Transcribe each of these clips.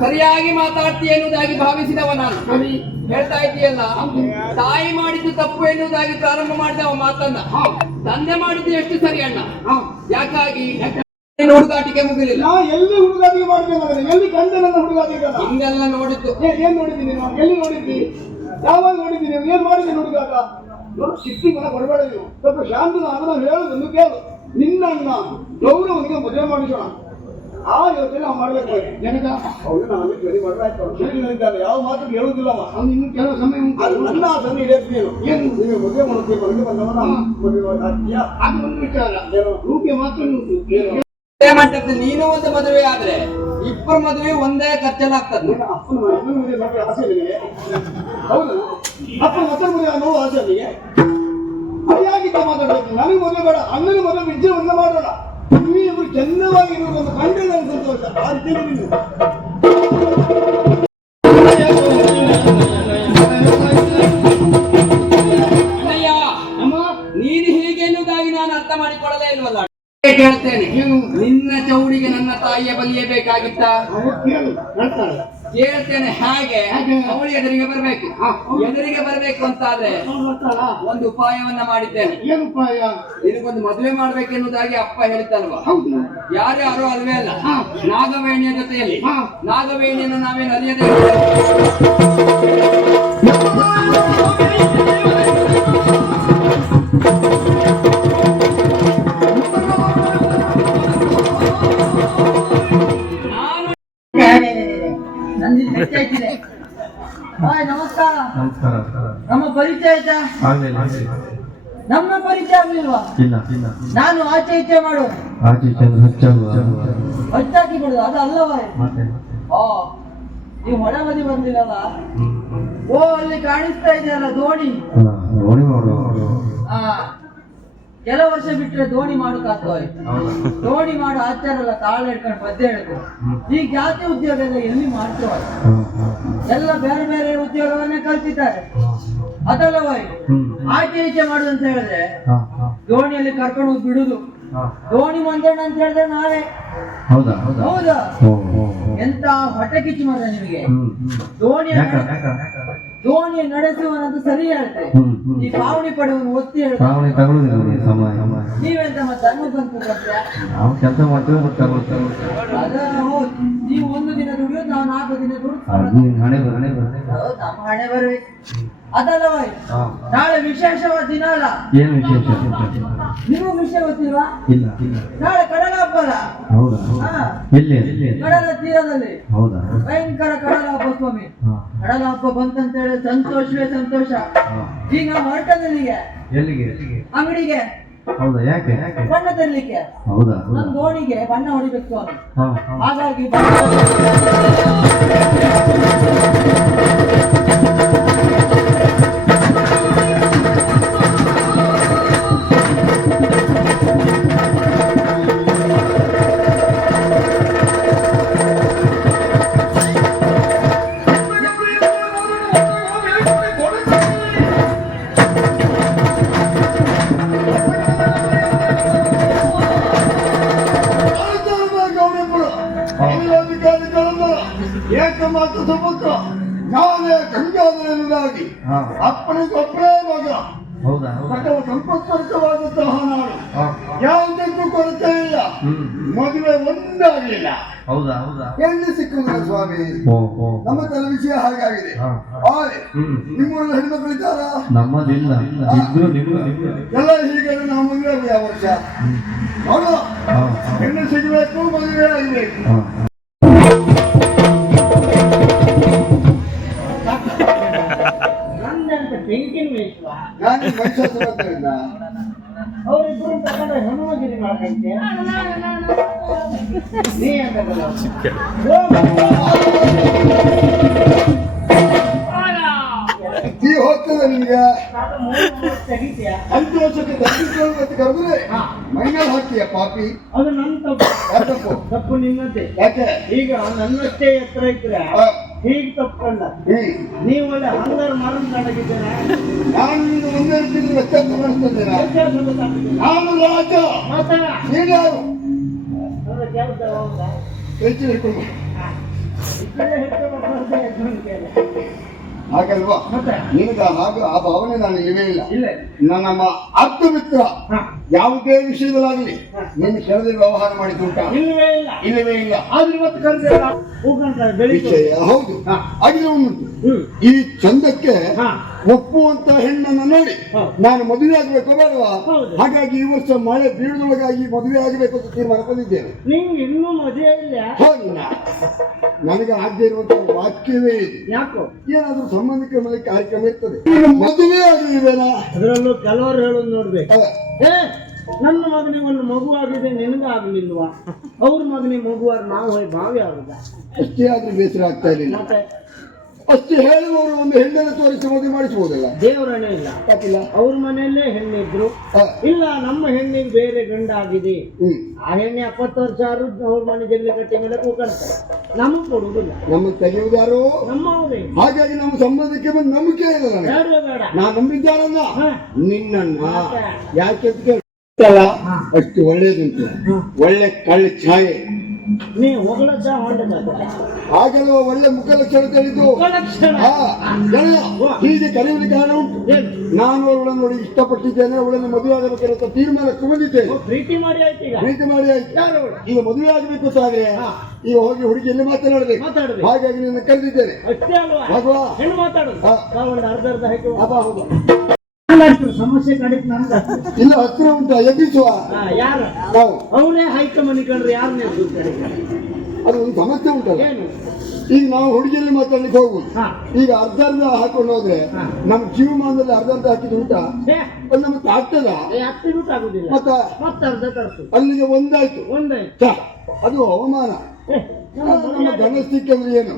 ಸರಿಯಾಗಿ ಮಾತಾಡ್ತೀಯ ಎನ್ನುವುದಾಗಿ ಭಾವಿಸಿದವ ನಾನು. ಹೇಳ್ತಾ ಇದ್ದೀಯಲ್ಲ, ತಾಯಿ ಮಾಡಿದ್ದು ತಪ್ಪು ಎನ್ನುವುದಾಗಿ ಪ್ರಾರಂಭ ಮಾಡಿದವ ಮಾತನ್ನ ತಂದೆ ಮಾಡಿದ್ದು ಎಷ್ಟು ಸರಿ ಅಣ್ಣ? ಯಾಕಾಗಿ ಹುಡುಗಾಟಿಕೆ ಮುಗಿಲಿಲ್ಲ. ಎಲ್ಲಿ ಹುಡುಗಾಟಿಕೆ ಮಾಡ್ಬೇಕು? ಎಲ್ಲಿ ಕಂಡೆ ನನ್ನ ಹುಡುಗಾಟಿಕೆ? ಹಿಂಗೆಲ್ಲ ನೋಡಿದ್ದು ಏನ್ ನೋಡಿದ್ದೀನಿ? ಎಲ್ಲಿ ನೋಡಿದ್ದಿ? ಯಾವಾಗ ನೋಡಿದ್ದೀನಿ? ಏನ್ ಮಾಡಿದ್ದೀನಿ ಹುಡುಗಾಟ? ಸಿಟ್ಟಿ ಮನ ಬರಬೇಡ ನೀವು. ಸ್ವಲ್ಪ ಶಾಂತನ ಅದನ್ನ ಹೇಳುದನ್ನು ಕೇಳು. ನಿನ್ನ ಗೌರವನಿಗೆ ಮದುವೆ ಮಾಡಿಸೋಣ, ಆ ಯೋಚನೆ ನಾವು ಮಾಡ್ಬೇಕು. ಜನಕ ಹೌದು, ನಾನು ಸರಿ ಮಾಡಿದ್ದಾನೆ, ಯಾವ ಮಾತು ಹೇಳುವುದಿಲ್ಲವ. ಅವ್ನು ಇನ್ನು ಕೆಲವು ಸಮಯ ನನ್ನ ಆಸನ್ನು ಇಡೇನು. ಏನು ನೀವು ಮದುವೆ ಮಾಡಬೇಕು ಅಂತ ಬಂದವನ ಮದುವೆ ಆಗ್ತೀಯಾ? ಅದು ಒಂದು ವಿಚಾರ. ರೂಪೆ ಮಾತ್ರ ಮಂಟಪದ ನೀನು ಒಂದು ಮದುವೆ ಆದ್ರೆ ಇಬ್ಬರು ಮದುವೆ ಒಂದೇ ಖರ್ಚಲಾಗ್ತದೆ. ಅಪ್ಪನ ಮದುವೆ ಮಾಡಿ ಆಸೆ ನಿನಗೆ? ಹೌದು, ಅಪ್ಪನ ಮಕ್ಕಳ ಮದುವೆ ಅನ್ನೋ ಆಸೆ ನಿನಗೆ? ಸರಿಯಾಗಿದ್ದ ಮಾತಾಡಬೇಕು. ನನಗೆ ಮದುವೆ ಬೇಡ, ಅಣ್ಣನ ಮದುವೆ ವಿಜಯವನ್ನು ಮಾಡೋಣ. ಇವರು ಚೆನ್ನವಾಗಿರುವುದನ್ನು ಕಂಡ್ರೆ ನನಗೆ ಸಂತೋಷ. ಅಂತೀನಿ ನೀನು ಅಣ್ಣಯ್ಯ, ನೀನು ಹೀಗೆ ಎನ್ನುವುದಾಗಿ ನಾನು ಅರ್ಥ ಮಾಡಿಕೊಳ್ಳಲೇ ಇಲ್ವಲ್ಲ. ಕೇಳ್ತೇನೆ, ನಿನ್ನ ಚೌಡಿಗೆ ನನ್ನ ತಾಯಿಯ ಬಲಿಯಬೇಕಾಗಿತ್ತ? ಕೇಳ್ತೇನೆ. ಹಾಗೆ ಅವಳು ಎದುರಿಗೆ ಬರ್ಬೇಕು. ಎದುರಿಗೆ ಬರ್ಬೇಕು ಅಂತಾದ್ರೆ ಒಂದು ಉಪಾಯವನ್ನ ಮಾಡಿದ್ದೇನೆ. ಏನು ಉಪಾಯ? ನಿನಗೊಂದು ಮದುವೆ ಮಾಡ್ಬೇಕೆನ್ನುವುದಾಗಿ ಅಪ್ಪ ಹೇಳ್ತಲ್ವಾ? ಯಾರ್ಯಾರು ಅಲ್ವೇ ಅಲ್ಲ, ನಾಗವೇಣಿಯ ಜೊತೆಯಲ್ಲಿ. ನಾಗವೇಣಿಯನ್ನು ನಾವೇನು ಅರಿಯದೇ ನಮಸ್ಕಾರ. ನಮ್ಮ ಪರಿಚಯ ಆಯ್ತಾ? ನಮ್ಮ ಪರಿಚಯ ಆಗ್ಲಿಲ್ವಾ? ನಾನು ಆಚೆ ಈಚೆ ಮಾಡು ಹಚ್ಚಾಕಿ ಬಿಡುದು ಅದು ಅಲ್ಲವಾ? ನೀವು ಹೊರ ಮದಿ ಬಂದಿರಲ್ಲ. ಓ, ಅಲ್ಲಿ ಕಾಣಿಸ್ತಾ ಇದೆಯಲ್ಲ ದೋಣಿ. ಕೆಲವು ವರ್ಷ ಬಿಟ್ರೆ ದೋಣಿ ಮಾಡೋಕ್ಕಾಗ್ತೋಯ್ತು. ದೋಣಿ ಮಾಡೋ ಆಚಾರ ಎಲ್ಲ ತಾಳ ಹಿಡ್ಕೊಂಡು ಮಧ್ಯೆ ಹೇಳಿದ್ರು. ಈ ಜಾತಿ ಉದ್ಯೋಗ ಎಲ್ಲ ಎಲ್ಲಿ ಮಾಡ್ತೇವ? ಎಲ್ಲ ಬೇರೆ ಬೇರೆ ಉದ್ಯೋಗವನ್ನೇ ಕಲ್ತಿದ್ದಾರೆ. ಅದಲ್ಲವ ಆಚೆ ಈಚೆ ಮಾಡುದು ಅಂತ ಹೇಳಿದ್ರೆ ದೋಣಿಯಲ್ಲಿ ಕರ್ಕೊಂಡು ಹೋಗಿ ಬಿಡುದು. ದೋಣಿ ಮಂಜಣ್ಣ ಅಂತ ಹೇಳಿದ್ರೆ ನಾವೇ. ಹೌದಾ? ಎಂತ ಹೊಟ್ಟೆ ಕಿಚ್ಚು ಮಾಡ ನಿಮಗೆ. ದೋಣಿಯ ನಡೆಸುವನಂತ ಸರಿ ಹೇಳ್ತೆ. ಈ ಪಾವಣಿ ಪಡೆಯುವನು ಒತ್ತಿ ಹೇಳ್ತಾರೆ. ನೀವೆಂತ ಮತ್ತೆ ಧರ್ಮ ಬಂತು ನೀವು ಒಂದು ದಿನ ದುಡಿಯೋದು, ನಾವು 4 ದಿನ ದುಡಿದು ನಮ್ಮ ಹಣೆ ಬರ್ಬೇಕು. ಅದಲ್ಲವ ನಾಳೆ ವಿಶೇಷವಾದ ದಿನ ಅಲ್ಲ? ಏನು ವಿಶೇಷ? ನಿಮಗೂ ವಿಷಯ ಗೊತ್ತಿಲ್ವಾ? ನಾಳೆ ಕಡಲ ಹಬ್ಬ ಅಲ್ಲ? ಕಡಲ ತೀರದಲ್ಲಿ ಭಯಂಕರ ಕಡಲ ಹಬ್ಬ ಸ್ವಾಮಿ. ಕಡಲ ಹಬ್ಬ ಬಂತಂತ ಹೇಳಿ ಸಂತೋಷವೇ ಸಂತೋಷ. ಈಗ ನಾವು ಹೊರಟದಲ್ಲಿಗೆ ಅಂಗಡಿಗೆ ಬಣ್ಣ ತರಲಿಕ್ಕೆ. ನನ್ನ ದೋಣಿಗೆ ಬಣ್ಣ ಹೊಡಿಬೇಕು ಸ್ವಾಮಿ. ಹಾಗಾಗಿ ಏಕಮಾತ್ರ ಸುಪುತ್ರ ನಾನೇ ಗಂಗಾಧರನಾಗಿ ಅಪ್ಪನಿಗೊಬ್ಬರೇ ಮಗ. ಸಕಲ ಸಂಪತ್ಪರಿತವಾದಂತಹ ನಾಡು, ಯಾವುದಕ್ಕೂ ಕೊರತೆ ಇಲ್ಲ. ಮದುವೆ ಒಂದಾಗಲಿಲ್ಲ. ಎಲ್ಲಿ ಸಿಕ್ಕುವುದಿಲ್ಲ ಸ್ವಾಮಿ. ನಮ್ಮ ತಲೆ ವಿಷಯ ಹಾಗಾಗಿದೆ. ನಿಮ್ಮೂರಲ್ಲಿ ಹೆಣ್ಮಕ್ಳಿದ್ದಾರಾ? ಎಲ್ಲ ಹೀಗೆ ನಾವು ಮದುವೆ ಯಾವ ವರ್ಷ ನೋಡು. ಹೆಣ್ಣು ಸಿಗಬೇಕು, ಮದುವೆ ಆಗಬೇಕು. ನಾನು ಮೈಸೂರಿನ ಅವರಿಬ್ಬರು ತಗೊಂಡ್ರೆ ಹನುಮಗಿರಿ ಮಾಡಕ್ಕೆ ನೀ ಈ ಹೋಗ್ತದೆ ನಿಮ್ಗೆ. 5 ವರ್ಷಕ್ಕೆ ಕರೆದ್ರೆ ಮೈಮೇಲೆ ಹಾಕ್ತೀಯ ಪಾಪಿ. ಅದು ನನ್ನ ತಪ್ಪು ನಿನ್ನದೇ. ಯಾಕೆ? ಈಗ ನನ್ನಷ್ಟೇ ಎತ್ತರ ಇದ್ರೆ ಹೀಗೆ ತಪ್ಪಲ್ಲ. ನೀವು ಒಳ್ಳೆ ಹಂಗಾರು ಮರಣ ತಡಗಿದ್ದೇನೆ. ನಾನು ನಿಮ್ಗೆ ಮುಂದೆ ಇರ್ತಿದ್ರೆ ವ್ಯತ್ಯಾಸ ಮಾಡಿಸ್ತೇನೆ. ನಾನು ರಾಜ, ನೀನು ಯಾರು? ಕೆಲಸ ಹೆಚ್ಚು ಹಿಡ್ಕೊಂಡು ಹಾಗಲ್ವಾ? ಮತ್ತೆ? ನಿನಗ ಹಾಗೆ ಆ ಭಾವನೆ ನಾನು ಇಲ್ಲವೇ ಇಲ್ಲ. ಇಲ್ಲ. ನಮ್ಮ ಆಪ್ತ ಮಿತ್ರ ಯಾವುದೇ ವಿಷಯದಲ್ಲಾಗಲಿ ನಿನ್ನ ಕೆಳಗೆ ವ್ಯವಹಾರ ಮಾಡಿದ್ದುಂಟ? ಇಲ್ಲವೇ ಇಲ್ಲ. ಇಲ್ಲವೇ ಇಲ್ಲ. ಆದ್ರೆ ಇವತ್ತು ಕರೆದಿಲ್ಲ ವಿಷಯ ಹೌದು. ಹಾಗೆ ಉಂಟು. ಈ ಚಂದಕ್ಕೆ ಒಪ್ಪುವಂತ ಹೆಣ್ಣನ್ನು ನೋಡಿ ನಾನು ಮದುವೆ ಆಗ್ಬೇಕು ಬೇಡವಾ? ಹಾಗಾಗಿ ಈ ವರ್ಷ ಮಳೆ ಬೀಳದೊಳಗಾಗಿ ಮದುವೆ ಆಗಬೇಕು ಅಂತ ತೀರ್ಮಾನ ಬಂದಿದ್ದೇನೆ. ನಿಂಗೆ ಇನ್ನೂ ಮದುವೆ ಇಲ್ಲ? ನನಗೆ ಆಗದೆ ಇರುವಂತ ವಾಕ್ಯವೇ ಇದೆ. ಯಾಕೋ? ಏನಾದ್ರೂ ಸಂಬಂಧಿಕರ ಮೇಲೆ ಕಾರ್ಯಕ್ರಮ ಇರ್ತದೆ. ಮದುವೆ ಆಗಲಿವೇನಾ? ಅದರಲ್ಲೂ ಕೆಲವರು ಹೇಳೋದು ನೋಡ್ಬೇಕು. ನನ್ನ ಮಗನಿಗೆ ಒಂದು ಮಗು ಆಗಿದೆ, ನಿನಗ ಆಗ್ಲಿಲ್ವಾ? ಅವ್ರ ಮಗನಿಗೆ ಮಗುವಾರ ನಾವು ಹೋಗಿ ಭಾವಿ ಆಗುದ? ಅಷ್ಟೇ ಆದ್ರೂ ಬೇಸರ ಆಗ್ತಾ ಇರಲಿಲ್ಲ. ಮತ್ತೆ ಅಷ್ಟು ಹೇಳುವವರು ಒಂದು ಹೆಣ್ಣನ್ನು ತೋರಿಸಿ ಮದುವೆ ಮಾಡಿಸಬಹುದಲ್ಲ? ದೇವರನೇ ಇಲ್ಲ. ಯಾಕಿಲ್ಲ? ಅವ್ರ ಮನೆಯಲ್ಲೇ ಹೆಣ್ಣಿದ್ರು. ಇಲ್ಲ ನಮ್ಮ ಹೆಣ್ಣಿಗೆ ಬೇರೆ ಗಂಡ ಆಗಿದೆ. ಆ ಹೆಣ್ಣೆ 70 ವರ್ಷ ಆದ್ರೂ ಅವ್ರ ಮನೆ ಜಲ್ಲಿ ಕಟ್ಟಿ ಮೇಲೆ ಕೂಕಳ್ತಾರೆ. ನಮಗ್ ಕೊಡುವುದಿಲ್ಲ. ನಮಗ್ ತೆಗೆಯುವುದು ಯಾರು? ನಮ್ಮವರೇ. ಹಾಗಾಗಿ ನಮ್ಮ ಸಂಬಂಧಕ್ಕೆ ಬಂದು ನಂಬಿಕೆ ಇಲ್ಲ. ಬೇಡ. ನಾನು ನಂಬಿದ್ದಾರಲ್ಲ ನಿನ್ನನ್ನ. ಯಾಕೆ ಅಷ್ಟು ಒಳ್ಳೇದುಂಟು, ಒಳ್ಳೆ ಕಳ್ಳ ಛಾಯೆ. ನೀ ಹೊಗಳದ ಹಾಗೆಲ್ಲ ಒಳ್ಳೆ ಮುಖಲಕ್ಷಣ ತಿಳಿದು ಹೀಗೆ ಕರೆಯುವ ಕಾರಣ ಉಂಟು. ನಾನು ಅವಳನ್ನು ನೋಡಿ ಇಷ್ಟಪಟ್ಟಿದ್ದೇನೆ, ಅವಳನ್ನು ಮದುವೆ ಆಗಬೇಕಂತ ತೀರ್ಮಾನಕ್ಕೆ ಬಂದಿದ್ದೇನೆ. ಪ್ರೀತಿ ಮಾಡಿ ಆಯ್ತು. ಈಗ ಮದುವೆ ಆಗಬೇಕು ಅಂತಾದ್ರೆ ಈಗ ಹೋಗಿ ಹುಡುಗಿಯಲ್ಲಿ ಮಾತನಾಡಬೇಕು. ಹಾಗಾಗಿ ನಿನ್ನ ಕರೆದಿದ್ದೇನೆ. ಅಷ್ಟೇ ಅಲ್ವಾ? ಹೆಣ್ಣು ಮಾತಾಡೋದು ಅರ್ಧ ಹಾಕಿ ಸಮಸ್ಯೆ ಕಡಿಕ್ ನಮ್ಗೆ ಇಲ್ಲ ಹತ್ತಿರ ಉಂಟು ಎಬ್ಬಿಸುವ ಯಾರು ಅವರೇ ಹೈಕಮಾಂಡ್ ಕಂಡ್ರೆ ಯಾರನ್ನೇ ಅದು ಒಂದು ಸಮಸ್ಯೆ ಉಂಟಲ್ಲ. ಈಗ ನಾವು ಹುಡುಗಿಯಲ್ಲಿ ಮಾತಾಡ್ಲಿಕ್ಕೆ ಹೋಗುದು. ಈಗ ಅರ್ಧ ಹಾಕೊಂಡು ಹೋದ್ರೆ ನಮ್ ಜೀವಮಾನದಲ್ಲಿ ಅರ್ಧ ಹಾಕಿದ್ ಊಟ ಅದು ನಮಗೆ ಆಗ್ತದ? ಮತ್ತೆ ಅಲ್ಲಿಗೆ ಒಂದಾಯ್ತು. ಅದು ಅವಮಾನ. ನಮ್ಮ ಗಣಸ್ಥಿಕ್ಕೆ ಅಂದ್ರೆ ಏನು?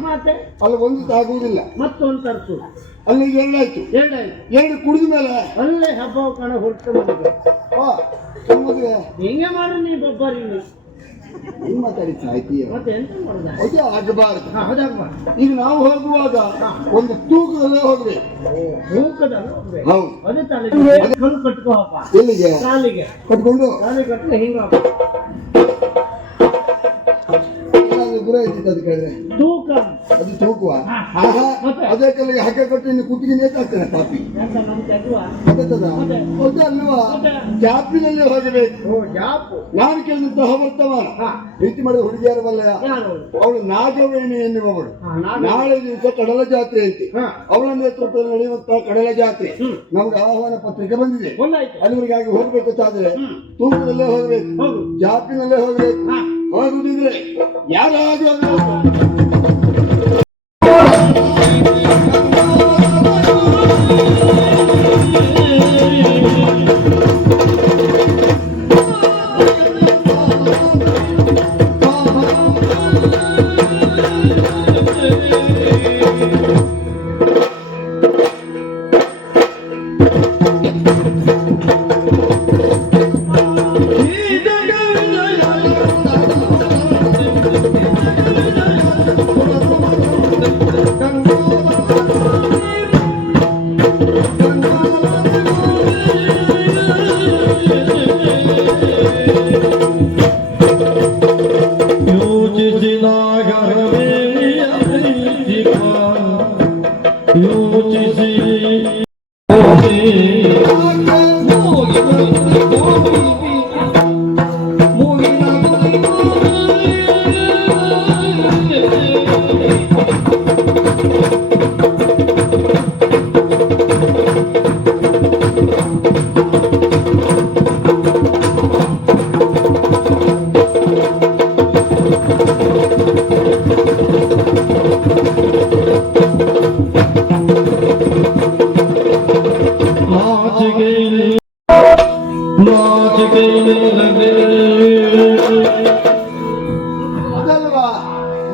ಅಲ್ಲಿ ಒಂದು ತಾಗುವುದಿಲ್ಲ. ಮತ್ತೊಂದು ತರಿಸು. ಅಲ್ಲಿಗೆ ಎರಡಾಯ್ತು. ಎರಡು ಕುಡಿದ ಮೇಲೆ ಅಲ್ಲೇ ಹಬ್ಬ ಕಣ ಹೊರಟು ಮದುವೆ ಹೆಂಗೆ ಮಾಡು ನೀ ಬಬ್ಬರಿ ಹೆಂಗ್ ಮಾತಾಡಿತ್ತು ಆಯ್ತೀಯ? ಮತ್ತೆ ಎಂತ ಮಾಡುದ? ಆಗಬಾರದು. ಈಗ ನಾವು ಹೋಗುವಾಗ ಒಂದು ತೂಕದಲ್ಲೇ ಹೋಗ್ಬೇಕು. ಹೌದು. ಅದೇ ತಾಲಿಗೆ ಕಟ್ಕೋ ಹಬ್ಬ. ಎಲ್ಲಿಗೆ? ಕಾಲಿಗೆ ಕಟ್ಕೊಂಡು ಕಾಲಿಗೆ ಕಟ್ಟಲೆ ಹಿಂಗ ದೂರ ಇದ್ದಿತ್ತು. ಅದು ಕೇಳಿದ್ರೆ ತೂಕ ಅದು ತೂಕುವ ಅದೇ ಕಲ್ಲಿಗೆ ಹಗ್ಗ ಕಟ್ಟಿ ಇನ್ನು ಕುತ್ತಿಗೆ ನೇತಾಗ್ತೇನೆ ಪಾಪಿ. ಅಲ್ವಾ? ಜಾಪಿನಲ್ಲೇ ಹೋಗಬೇಕು. ನಾನು ಕೇಳಿದಂತಹ ವರ್ತಮಾನ ಪ್ರೀತಿ ಮಾಡಿದ ಹುಡುಗಿಯಾರವಲ್ಲ, ಅವಳು ನಾಗವೇಣಿ ಎನ್ನುವವಳು. ನಾಳೆ ದಿವಸ ಕಡಲ ಜಾತ್ರೆ ಐತಿ. ಅವಳ ನೇತೃತ್ವದಲ್ಲಿ ನಡೆಯುವಂತಹ ಕಡಲ ಜಾತ್ರೆ ನಮ್ಗೆ ಆಹ್ವಾನ ಪತ್ರಿಕೆ ಬಂದಿದೆ. ಅಲ್ಲಿವರೆಗಾಗಿ ಹೋಗ್ಬೇಕಂತಾದ್ರೆ ತೂಕದಲ್ಲೇ ಹೋಗ್ಬೇಕು, ಜಾಪಿನಲ್ಲೇ ಹೋಗ್ಬೇಕು. ಹೋಗುದಿದ್ರೆ ಯಾರಾದ್ರೂ ಅದಲ್ವಾ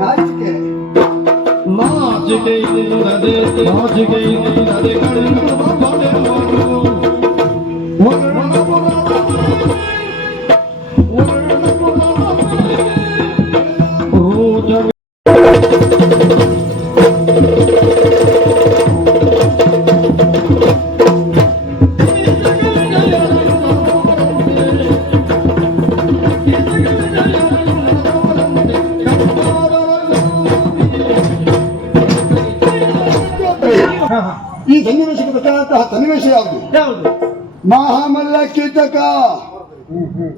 ನಾಚಿಕೆ. ಬಂದಂತಹ ಸನ್ನಿವೇಶ ಯಾವುದು? ಯಾವುದು? ಮಹಾಮಲ್ಲ ಕೀಚಕ.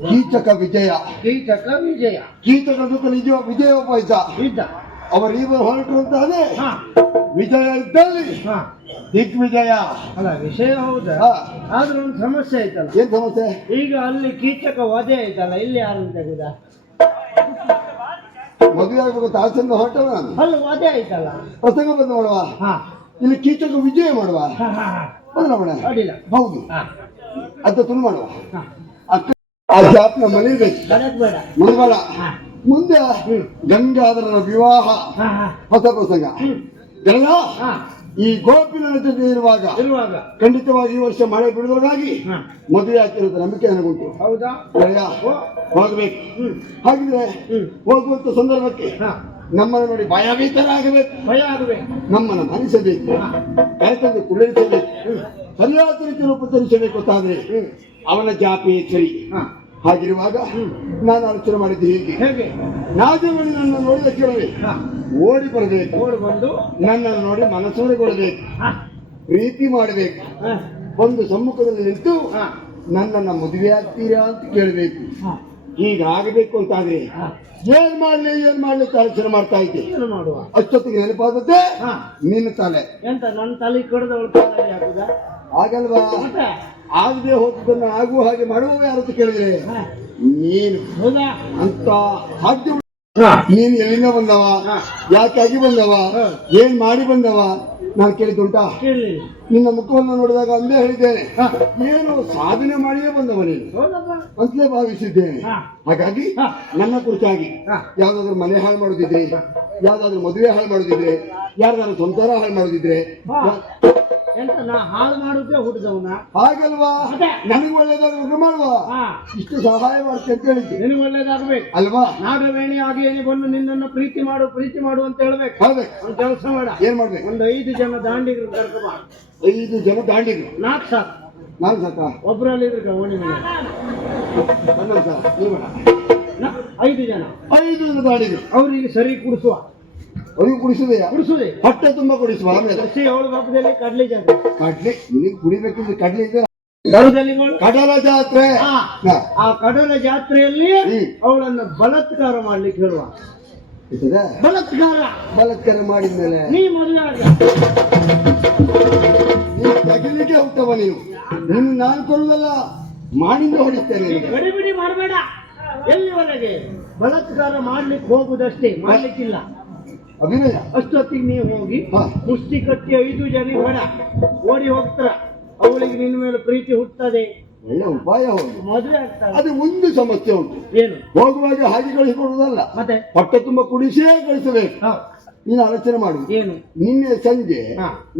ಕೀಚಕ ವಿಜಯ. ಕೀಚಕ ವಿಜಯ. ಕೀಚಕ ನಿಜ ವಿಜಯ ಒಬ್ಬ ಇದ್ದ. ಅವರಿಬ್ಬರು ಹೊರಟರು ಅಂತ ಅದೇ ವಿಜಯ ಇದ್ದಲ್ಲಿ ದಿಗ್ವಿಜಯ. ಅಲ್ಲ ವಿಷಯ ಹೌದಾ? ಆದ್ರೂ ಒಂದು ಸಮಸ್ಯೆ ಆಯ್ತಲ್ಲ. ಏನ್ ಸಮಸ್ಯೆ? ಈಗ ಅಲ್ಲಿ ಕೀಚಕ ವಧೆ ಆಯ್ತಲ್ಲ, ಇಲ್ಲಿ ಯಾರನ್ನು ತೆಗುದ? ಮದುವೆ ಆಗ್ಬೇಕು ತಾಸಂದ ಹೊರಟವ ನಾನು. ಅಲ್ಲಿ ವಧೆ ಆಯ್ತಲ್ಲ, ಪ್ರಸಂಗ ಬಂದು ಮಾಡುವ. ಇಲ್ಲಿ ಕೀಚಕ ವಿಜಯ ಮಾಡುವ ಬದಲಾವಣೆ. ಹೌದು, ಅದ ತುಳು ಮಾಡುವ. ನಮ್ಮ ಮನೆ ಬೇಕು ಮುಂದ್ಬೇಡ. ಮುಂದೆ ಗಂಗಾಧರನ ವಿವಾಹ ಹೊಸ ಪ್ರಸಂಗ. ಎಲ್ಲ ಈ ಗೋಪಿನ ಜೊತೆ ಇರುವಾಗ ಖಂಡಿತವಾಗಿ ಈ ವರ್ಷ ಮಳೆ ಬಿಡುವುದಾಗಿ ಮದುವೆ ಆಗ್ತಿರುತ್ತೆ ನಂಬಿಕೆ ನನಗುಂಟು. ಹೌದಾ? ಹೋಗ್ಬೇಕು. ಹಾಗಿದ್ರೆ ಹೋಗುವಂತ ಸಂದರ್ಭಕ್ಕೆ ನಮ್ಮನ್ನು ನೋಡಿ ಭಯಭೀತರಾಗಬೇಕು. ಭಯ ಆಗಬೇಕು. ನಮ್ಮನ್ನು ಮನಿಸಬೇಕು, ಕರೆತಂದು ಕುಳ್ಳಿರಿಸಬೇಕು, ಸರಿಯಾದ ರೀತಿಯಲ್ಲಿ ಉಪಚರಿಸಬೇಕು ಅಂತಾದ್ರೆ ಅವನ ಜಾಪಿ ಸರಿ. ಹಾಗಿರುವಾಗ ನಾನು ಆಲೋಚನೆ ಮಾಡಿದ್ದೆ ಹೀಗೆ, ನಾಜಮಣಿ ನನ್ನ ನೋಡಿದ ಕೇಳಬೇಕು, ಓಡಿ ಬರಬೇಕು, ಓಡಿ ಬಂದು ನನ್ನನ್ನು ನೋಡಿ ಮನಸ್ಸೂರೆಗೊಳ್ಳಬೇಕು, ಪ್ರೀತಿ ಮಾಡಬೇಕು, ಒಂದು ಸಮ್ಮುಖದಲ್ಲಿ ನಿಂತು ನನ್ನನ್ನು ಮದುವೆ ಆಗ್ತೀರಾ ಅಂತ ಕೇಳಬೇಕು. ಹೀಗಾಗಬೇಕು ಅಂತಾದ್ರೆ ಏನ್ ಮಾಡ್ಲಿ ಆಲೋಚನೆ ಮಾಡ್ತಾ ಇದ್ದೆ. ಅಷ್ಟೊತ್ತಿಗೆ ನೆನಪಾದದ್ದೇ ನಿನ್ನ ತಲೆ. ಎಂತ ನನ್ನ ತಲೆ ಕಡ್ದವಳು ಹಾಕುದ? ಆಗಲ್ವಾ? ಆಗದೆ ಹೋದದನ್ನ ಆಗುವ ಹಾಗೆ ಮಾಡುವ ಯಾರಂತ ಕೇಳಿದ್ರೆ ನೀನು ಅಂತ ಸಾಧ್ಯ. ನೀನು ಎಲ್ಲಿಂದ ಬಂದವ, ಯಾಕಾಗಿ ಬಂದವ, ಏನ್ ಮಾಡಿ ಬಂದವ ನಾನು ಕೇಳಿದ್ದುಂಟಾ? ನಿನ್ನ ಮುಖವನ್ನು ನೋಡಿದಾಗ ಅಂದೇ ಹೇಳಿದ್ದೇನೆ, ಏನು ಸಾಧನೆ ಮಾಡಿಯೇ ಬಂದವ ನೀನು ಅಂತಲೇ ಭಾವಿಸಿದ್ದೇನೆ. ಹಾಗಾಗಿ ನನ್ನ ಕುರಿತಾಗಿ ಯಾವ್ದಾದ್ರು ಮನೆ ಹಾಳು ಮಾಡುದಿದ್ರೆ, ಯಾವ್ದಾದ್ರು ಮದುವೆ ಹಾಳು ಮಾಡುದಿದ್ರೆ, ಯಾರ್ದಾದ್ರು ಸಂಸಾರ ಹಾಳು ಮಾಡುದಿದ್ರೆ ಹಾಳು ಮಾಡುದೇ ಹುಡುಗವನ. ಹಾಗಲ್ವಾ? ನನಗೆ ಒಳ್ಳೇದಾಗ ಮಾಡುವ, ಇಷ್ಟು ಸಹಾಯ ಮಾಡ್ತೆ ಅಂತ ಹೇಳಿದ್ದೆ. ನಿನಗೆ ಒಳ್ಳೇದಾಗಬೇಕು ಅಲ್ವಾ? ನಾಗವೇಣಿ ಹಾಗೇನೆ ಬಂದು ನಿನ್ನನ್ನು ಪ್ರೀತಿ ಮಾಡು ಅಂತ ಹೇಳ್ಬೇಕು. ಒಂದು ಕೆಲಸ ಮಾಡ. ಏನ್ ಮಾಡ್ಬೇಕು? ಒಂದು 5 ಜನ ದಾಂಡಿಗರು ಕರ್ಕೊ ಬಾ. 5 ಜನ ದಾಂಡಿಗರು? 4 ಸಾಕು. 4 ಸಾಕ? ಒಬ್ಬರಲ್ಲಿ ಇದ್ರೆ ಓಣಿ ಮೇಲೆ 5 ಜನ ದಾಂಡಿಗರು ಅವರಿಗೆ ಸರಿ ಕುಡಿಸುವ. ಅವ್ರಿಗೆ ಕುಡಿಸುದೇ ಹೊಟ್ಟೆ ತುಂಬಾ ಕುಡಿಸುವ. ಆಮೇಲೆ ಅವಳ ಬಾಪದಲ್ಲಿ ಕಡ್ಲಿ ಜಾತ್ರೆ. ಕಡ್ಲಿ ನಿನಗೆ ಕುಡಿಬೇಕಿದ್ರೆ ಕಡ್ಲಿ ಇದೆ. ಕಡಲ ಜಾತ್ರೆ. ಆ ಕಡಲ ಜಾತ್ರೆಯಲ್ಲಿ ಅವಳನ್ನು ಬಲಾತ್ಕಾರ ಮಾಡ್ಲಿಕ್ಕೆ ಹೇಳುವ. ಬಲಾತ್ಕಾರ ಮಾಡಿದ್ಮೇಲೆ ನೀ ಮದುವೆ ಆಗ ತಗಿಲಿಕ್ಕೆ ಹೋಗ್ತವ. ನೀನು ನಾನು ಕೊಡುವುದಲ್ಲ, ಮಾಡಿಂದ ಹೊಡಿಸ್ತೇನೆ. ಗಡಿಬಿಡಿ ಮಾಡಬೇಡ. ಎಲ್ಲಿವರೆಗೆ ಬಲಾತ್ಕಾರ ಮಾಡ್ಲಿಕ್ಕೆ ಹೋಗುದಷ್ಟೇ, ಮಾಡ್ಲಿಕ್ಕಿಲ್ಲ. ಅಭಿನಯ ಅಷ್ಟೊತ್ತಿಗೆ ನೀವು ಹೋಗಿ ಮುಷ್ಟಿ ಕಟ್ಟಿ 5 ಜನ ಬೇಡ ಓಡಿ ಹೋಗ್ತಾರ. ಅವಳಿಗೆ ನಿನ್ನ ಮೇಲೆ ಪ್ರೀತಿ ಹುಟ್ಟುತ್ತದೆ. ಒಳ್ಳೆ ಉಪಾಯ. ಹೋಗಿ ಮದುವೆ ಆಗ್ತಾರೆ. ಅದು ಒಂದು ಸಮಸ್ಯೆ ಉಂಟು. ಏನು? ಹೋಗುವಾಗ ಹಾಗೆ ಕಳಿಸಿಕೊಡುವುದಲ್ಲ, ಮತ್ತೆ ಹೊಟ್ಟೆ ತುಂಬಾ ಕುಡಿಸಿಯೇ ಕಳಿಸಬೇಕು. ನೀನು ಆಲೋಚನೆ ಮಾಡು. ಏನು? ನಿನ್ನೆ ಸಂಜೆ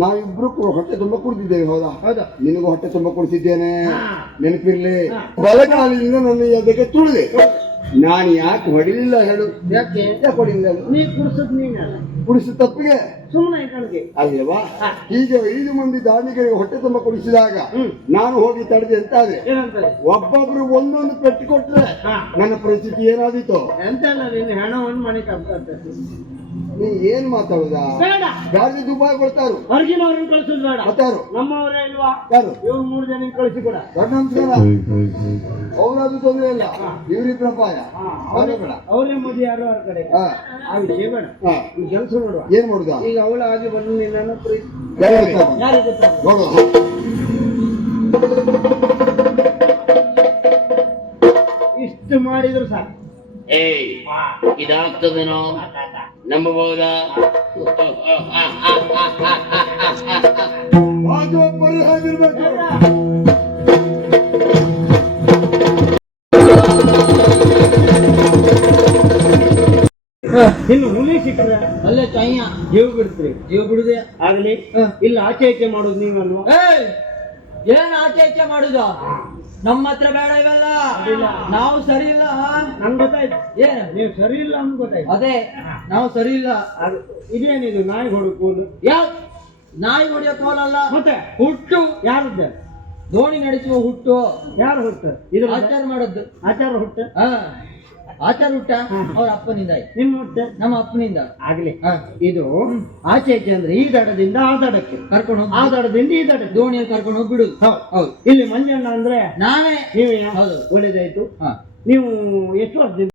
ನಾವಿಬ್ರು ಹೊಟ್ಟೆ ತುಂಬಾ ಕುಡಿದಿದ್ದೇವೆ. ಹೌದಾ? ನಿನಗೂ ಹೊಟ್ಟೆ ತುಂಬಾ ಕುಡಿಸಿದ್ದೇನೆ, ನೆನಪಿರ್ಲಿ. ಬಲಗಾಲಿನಿಂದ ನನ್ನ ಅದಕ್ಕೆ ತುಳಿದೆ. ನಾನು ಯಾಕೆ ಹೊಡಿಲಿಲ್ಲ ಹೇಳು? ಯಾಕೆ ಹೊಡಿಲಿಲ್ಲ? ನೀ ಕುಡಿಸದ್ ಕುಡಿಸಿದ ತಪ್ಪಿಗೆ ಸುಮ್ಮನೆ ಕಣ್ಗೆ ಅಲ್ವಾ? ಹೀಗೆ 5 ಮಂದಿ ದಾನಿಗಳಿಗೆ ಹೊಟ್ಟೆ ತುಂಬ ಕುಡಿಸಿದಾಗ ನಾನು ಹೋಗಿ ತಡೆದೆ ಅಂತಾದ್ರೆ ಒಬ್ಬೊಬ್ರು ಒಂದೊಂದು ಪೆಟ್ಟು ಕೊಟ್ರೆ ನನ್ನ ಪರಿಸ್ಥಿತಿ ಏನಾದೀತು? ಎಂತೆಲ್ಲ ನಿನ್ನ ಹಣವನ್ನು ಮನೆ ನೀ ಏನ್ ಮಾತಾಡುದಾ? ಗಾಡಿ ದುಬಾಯಿ ಕೊಡ್ತಾರು, ಹೊರಗಿನವ್ರನ್ನ ಕಳಿಸೋದು ಬೇಡ. ಮತ್ತಾರು ನಮ್ಮವರೇ ಇಲ್ವಾ? ಯಾರು? ಇವ್ರು 3 ಜನ ಕಳಿಸಿ ಕೊಡ. ದೊಡ್ಡ ನಮಸ್ಕಾರ. ಅವ್ರದ್ದು ತೊಂದರೆ ಇಲ್ಲ, ಇವ್ರಿಬ್ರ ಅಪಾಯ. ಅವರೇ ಮದುವೆ ಯಾರು ಅವ್ರ ಕಡೆ ಆ ವಿಷಯ ಬೇಡ. ಕೆಲಸ ಮಾಡುವ. ಏನ್ ಮಾಡುದ? ಈಗ ಅವಳ ಆಗಿ ಬಂದು ನಿನ್ನನ್ನು ಯಾರಿಗೆ ನೋಡುವ. ಇಷ್ಟು ಮಾಡಿದ್ರು ಸಾಕು. ಇದಾಗ್ತದೇನೋ? ನಂಬಬಹುದಾ? ಇನ್ನು ಹುಲಿ ಸಿಕ್ಕರೆ ಅಲ್ಲೇ ಚೈಯ ಜೀವ ಬಿಡ್ತೀರಿ. ಜೀವ ಬಿಡುದೇ ಆಗ್ಲಿ. ಇಲ್ಲ ಆಚೆ ಈಚೆ ಮಾಡೋದು ನೀವಲ್ವ? ಏನ್ ಆಚೆ ಈಚೆ ಮಾಡುದು? ನಮ್ಮ ಹತ್ರ ಬೇಡ ಇವೆಲ್ಲ. ನಾವು ಸರಿ ಇಲ್ಲ. ನನ್ಗೆ ಗೊತ್ತಾಯ್ತು. ಏನ್ ನೀವು ಸರಿ ಇಲ್ಲ ಅಂತ ಗೊತ್ತಾಯ್ತು. ಅದೇ ನಾವು ಸರಿ ಇಲ್ಲ. ಇದೇನಿದು ನಾಯಿ ಹೊಡೆದ ಕೋಲು? ಯಾವ ನಾಯಿ ಹೊಡೆಯೋ ಕೋಲಲ್ಲ, ಮತ್ತೆ ಹುಟ್ಟು ಯಾರದ್ದ? ದೋಣಿ ನಡೆಸುವ ಹುಟ್ಟು. ಯಾರು ಹುಟ್ಟು? ಇದು ಆಚಾರ ಮಾಡದ್ದು. ಆಚಾರ ಹುಟ್ಟು. ಆಚಾರ ಊಟ ಅವ್ರ ಅಪ್ಪನಿಂದ ಆಯ್ತು. ನಿಮ್ಮ ಹೊಟ್ಟೆ ನಮ್ಮ ಅಪ್ಪನಿಂದ ಆಗ್ಲಿ. ಹಾ. ಇದು ಆಚೆ ಈಚೆ ಅಂದ್ರೆ ಈ ದಡದಿಂದ ಆ ದಡಕ್ಕೆ ಕರ್ಕೊಂಡು ಆ ಹೋಗಿ ದಡದಿಂದ ಈ ದಡಕ್ಕೆ ದೋಣಿಯಲ್ಲಿ ಕರ್ಕೊಂಡು ಹೋಗ್ಬಿಡುದು. ಹೌದು. ಇಲ್ಲಿ ಮಂಜಣ್ಣ ಅಂದ್ರೆ ನಾವೇ. ನೀವೇ? ಹೌದು. ಒಳ್ಳೇದಾಯ್ತು. ಹಾ. ನೀವು ಎಷ್ಟು ವರ್ಷದಿಂದ?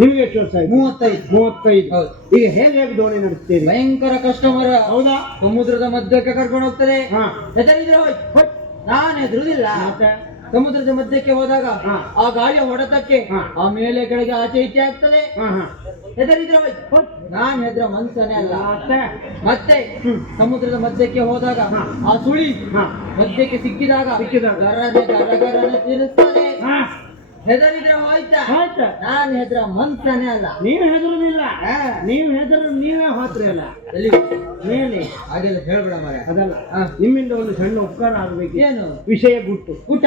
ನಿಮ್ಗೆ ಎಷ್ಟು ವರ್ಷ ಆಯ್ತು? 35. 35. ಹೌದು. ಈಗ ಹೇಗೆ ದೋಣಿ ನಡೆಸ್ತೀರಿ? ಭಯಂಕರ ಕಸ್ಟಮರ್. ಹೌದಾ? ಸಮುದ್ರದ ಮಧ್ಯಕ್ಕೆ ಕರ್ಕೊಂಡು ಹೋಗ್ತದೆ. ಹಾ. ಹೆದರಿದ್ರೆ ಹೋಯ್ ನಾನು ಹೆದರುದಿಲ್ಲ. ಮತ್ತೆ ಸಮುದ್ರದ ಮಧ್ಯಕ್ಕೆ ಹೋದಾಗ ಹಾ. ಆ ಗಾಳಿಯ ಹೊಡೆತಕ್ಕೆ ಹಾ. ಆ ಮೇಲೆ ಕೆಳಗೆ ಆಚೆ ಈಚೆ ಆಗ್ತದೆ. ಹಾ ಹಾ ಹೆದರಿದ್ರೆ ಹೋಯ್ ನಾನು ಹೆದ್ರ ಮನ್ಸನೇ ಅಲ್ಲ. ಮತ್ತೆ ಮತ್ತೆ ಸಮುದ್ರದ ಮಧ್ಯಕ್ಕೆ ಹೋದಾಗ ಹಾ. ಆ ಸುಳಿ ಹಾ. ಮಧ್ಯಕ್ಕೆ ಸಿಕ್ಕಿದಾಗ ಸಿಕ್ಕಿದಾಗ ಗರಗರನೆ ತಿರುಗ್ತದೆ. ಹಾ. ಹೆದರಿದ್ರೆ ಹೋಯ್ತಾ ಆಯ್ತಾ? ನಾನು ಹೆದ್ರ ಮನ್ಸನೇ ಅಲ್ಲ. ನೀವು ಹೆದರುದಿಲ್ಲ. ಹಾ. ನೀವು ಹೆದರು ನೀವೇ ಹೋತ್ರಿ ಅಲ್ಲ ಎಲ್ಲಿ ಮೇಲೆ ಹಾಗೆಲ್ಲ ಹೇಳ್ಬೇಡ ಮಾರ್ರೆ. ಅದಲ್ಲ. ನಿಮ್ಮಿಂದ ಒಂದು ಸಣ್ಣ ಉಪಕಾರ ಆಗ್ಬೇಕು. ಏನು ವಿಷಯ ಗುಟ್ಟು. ಊಟ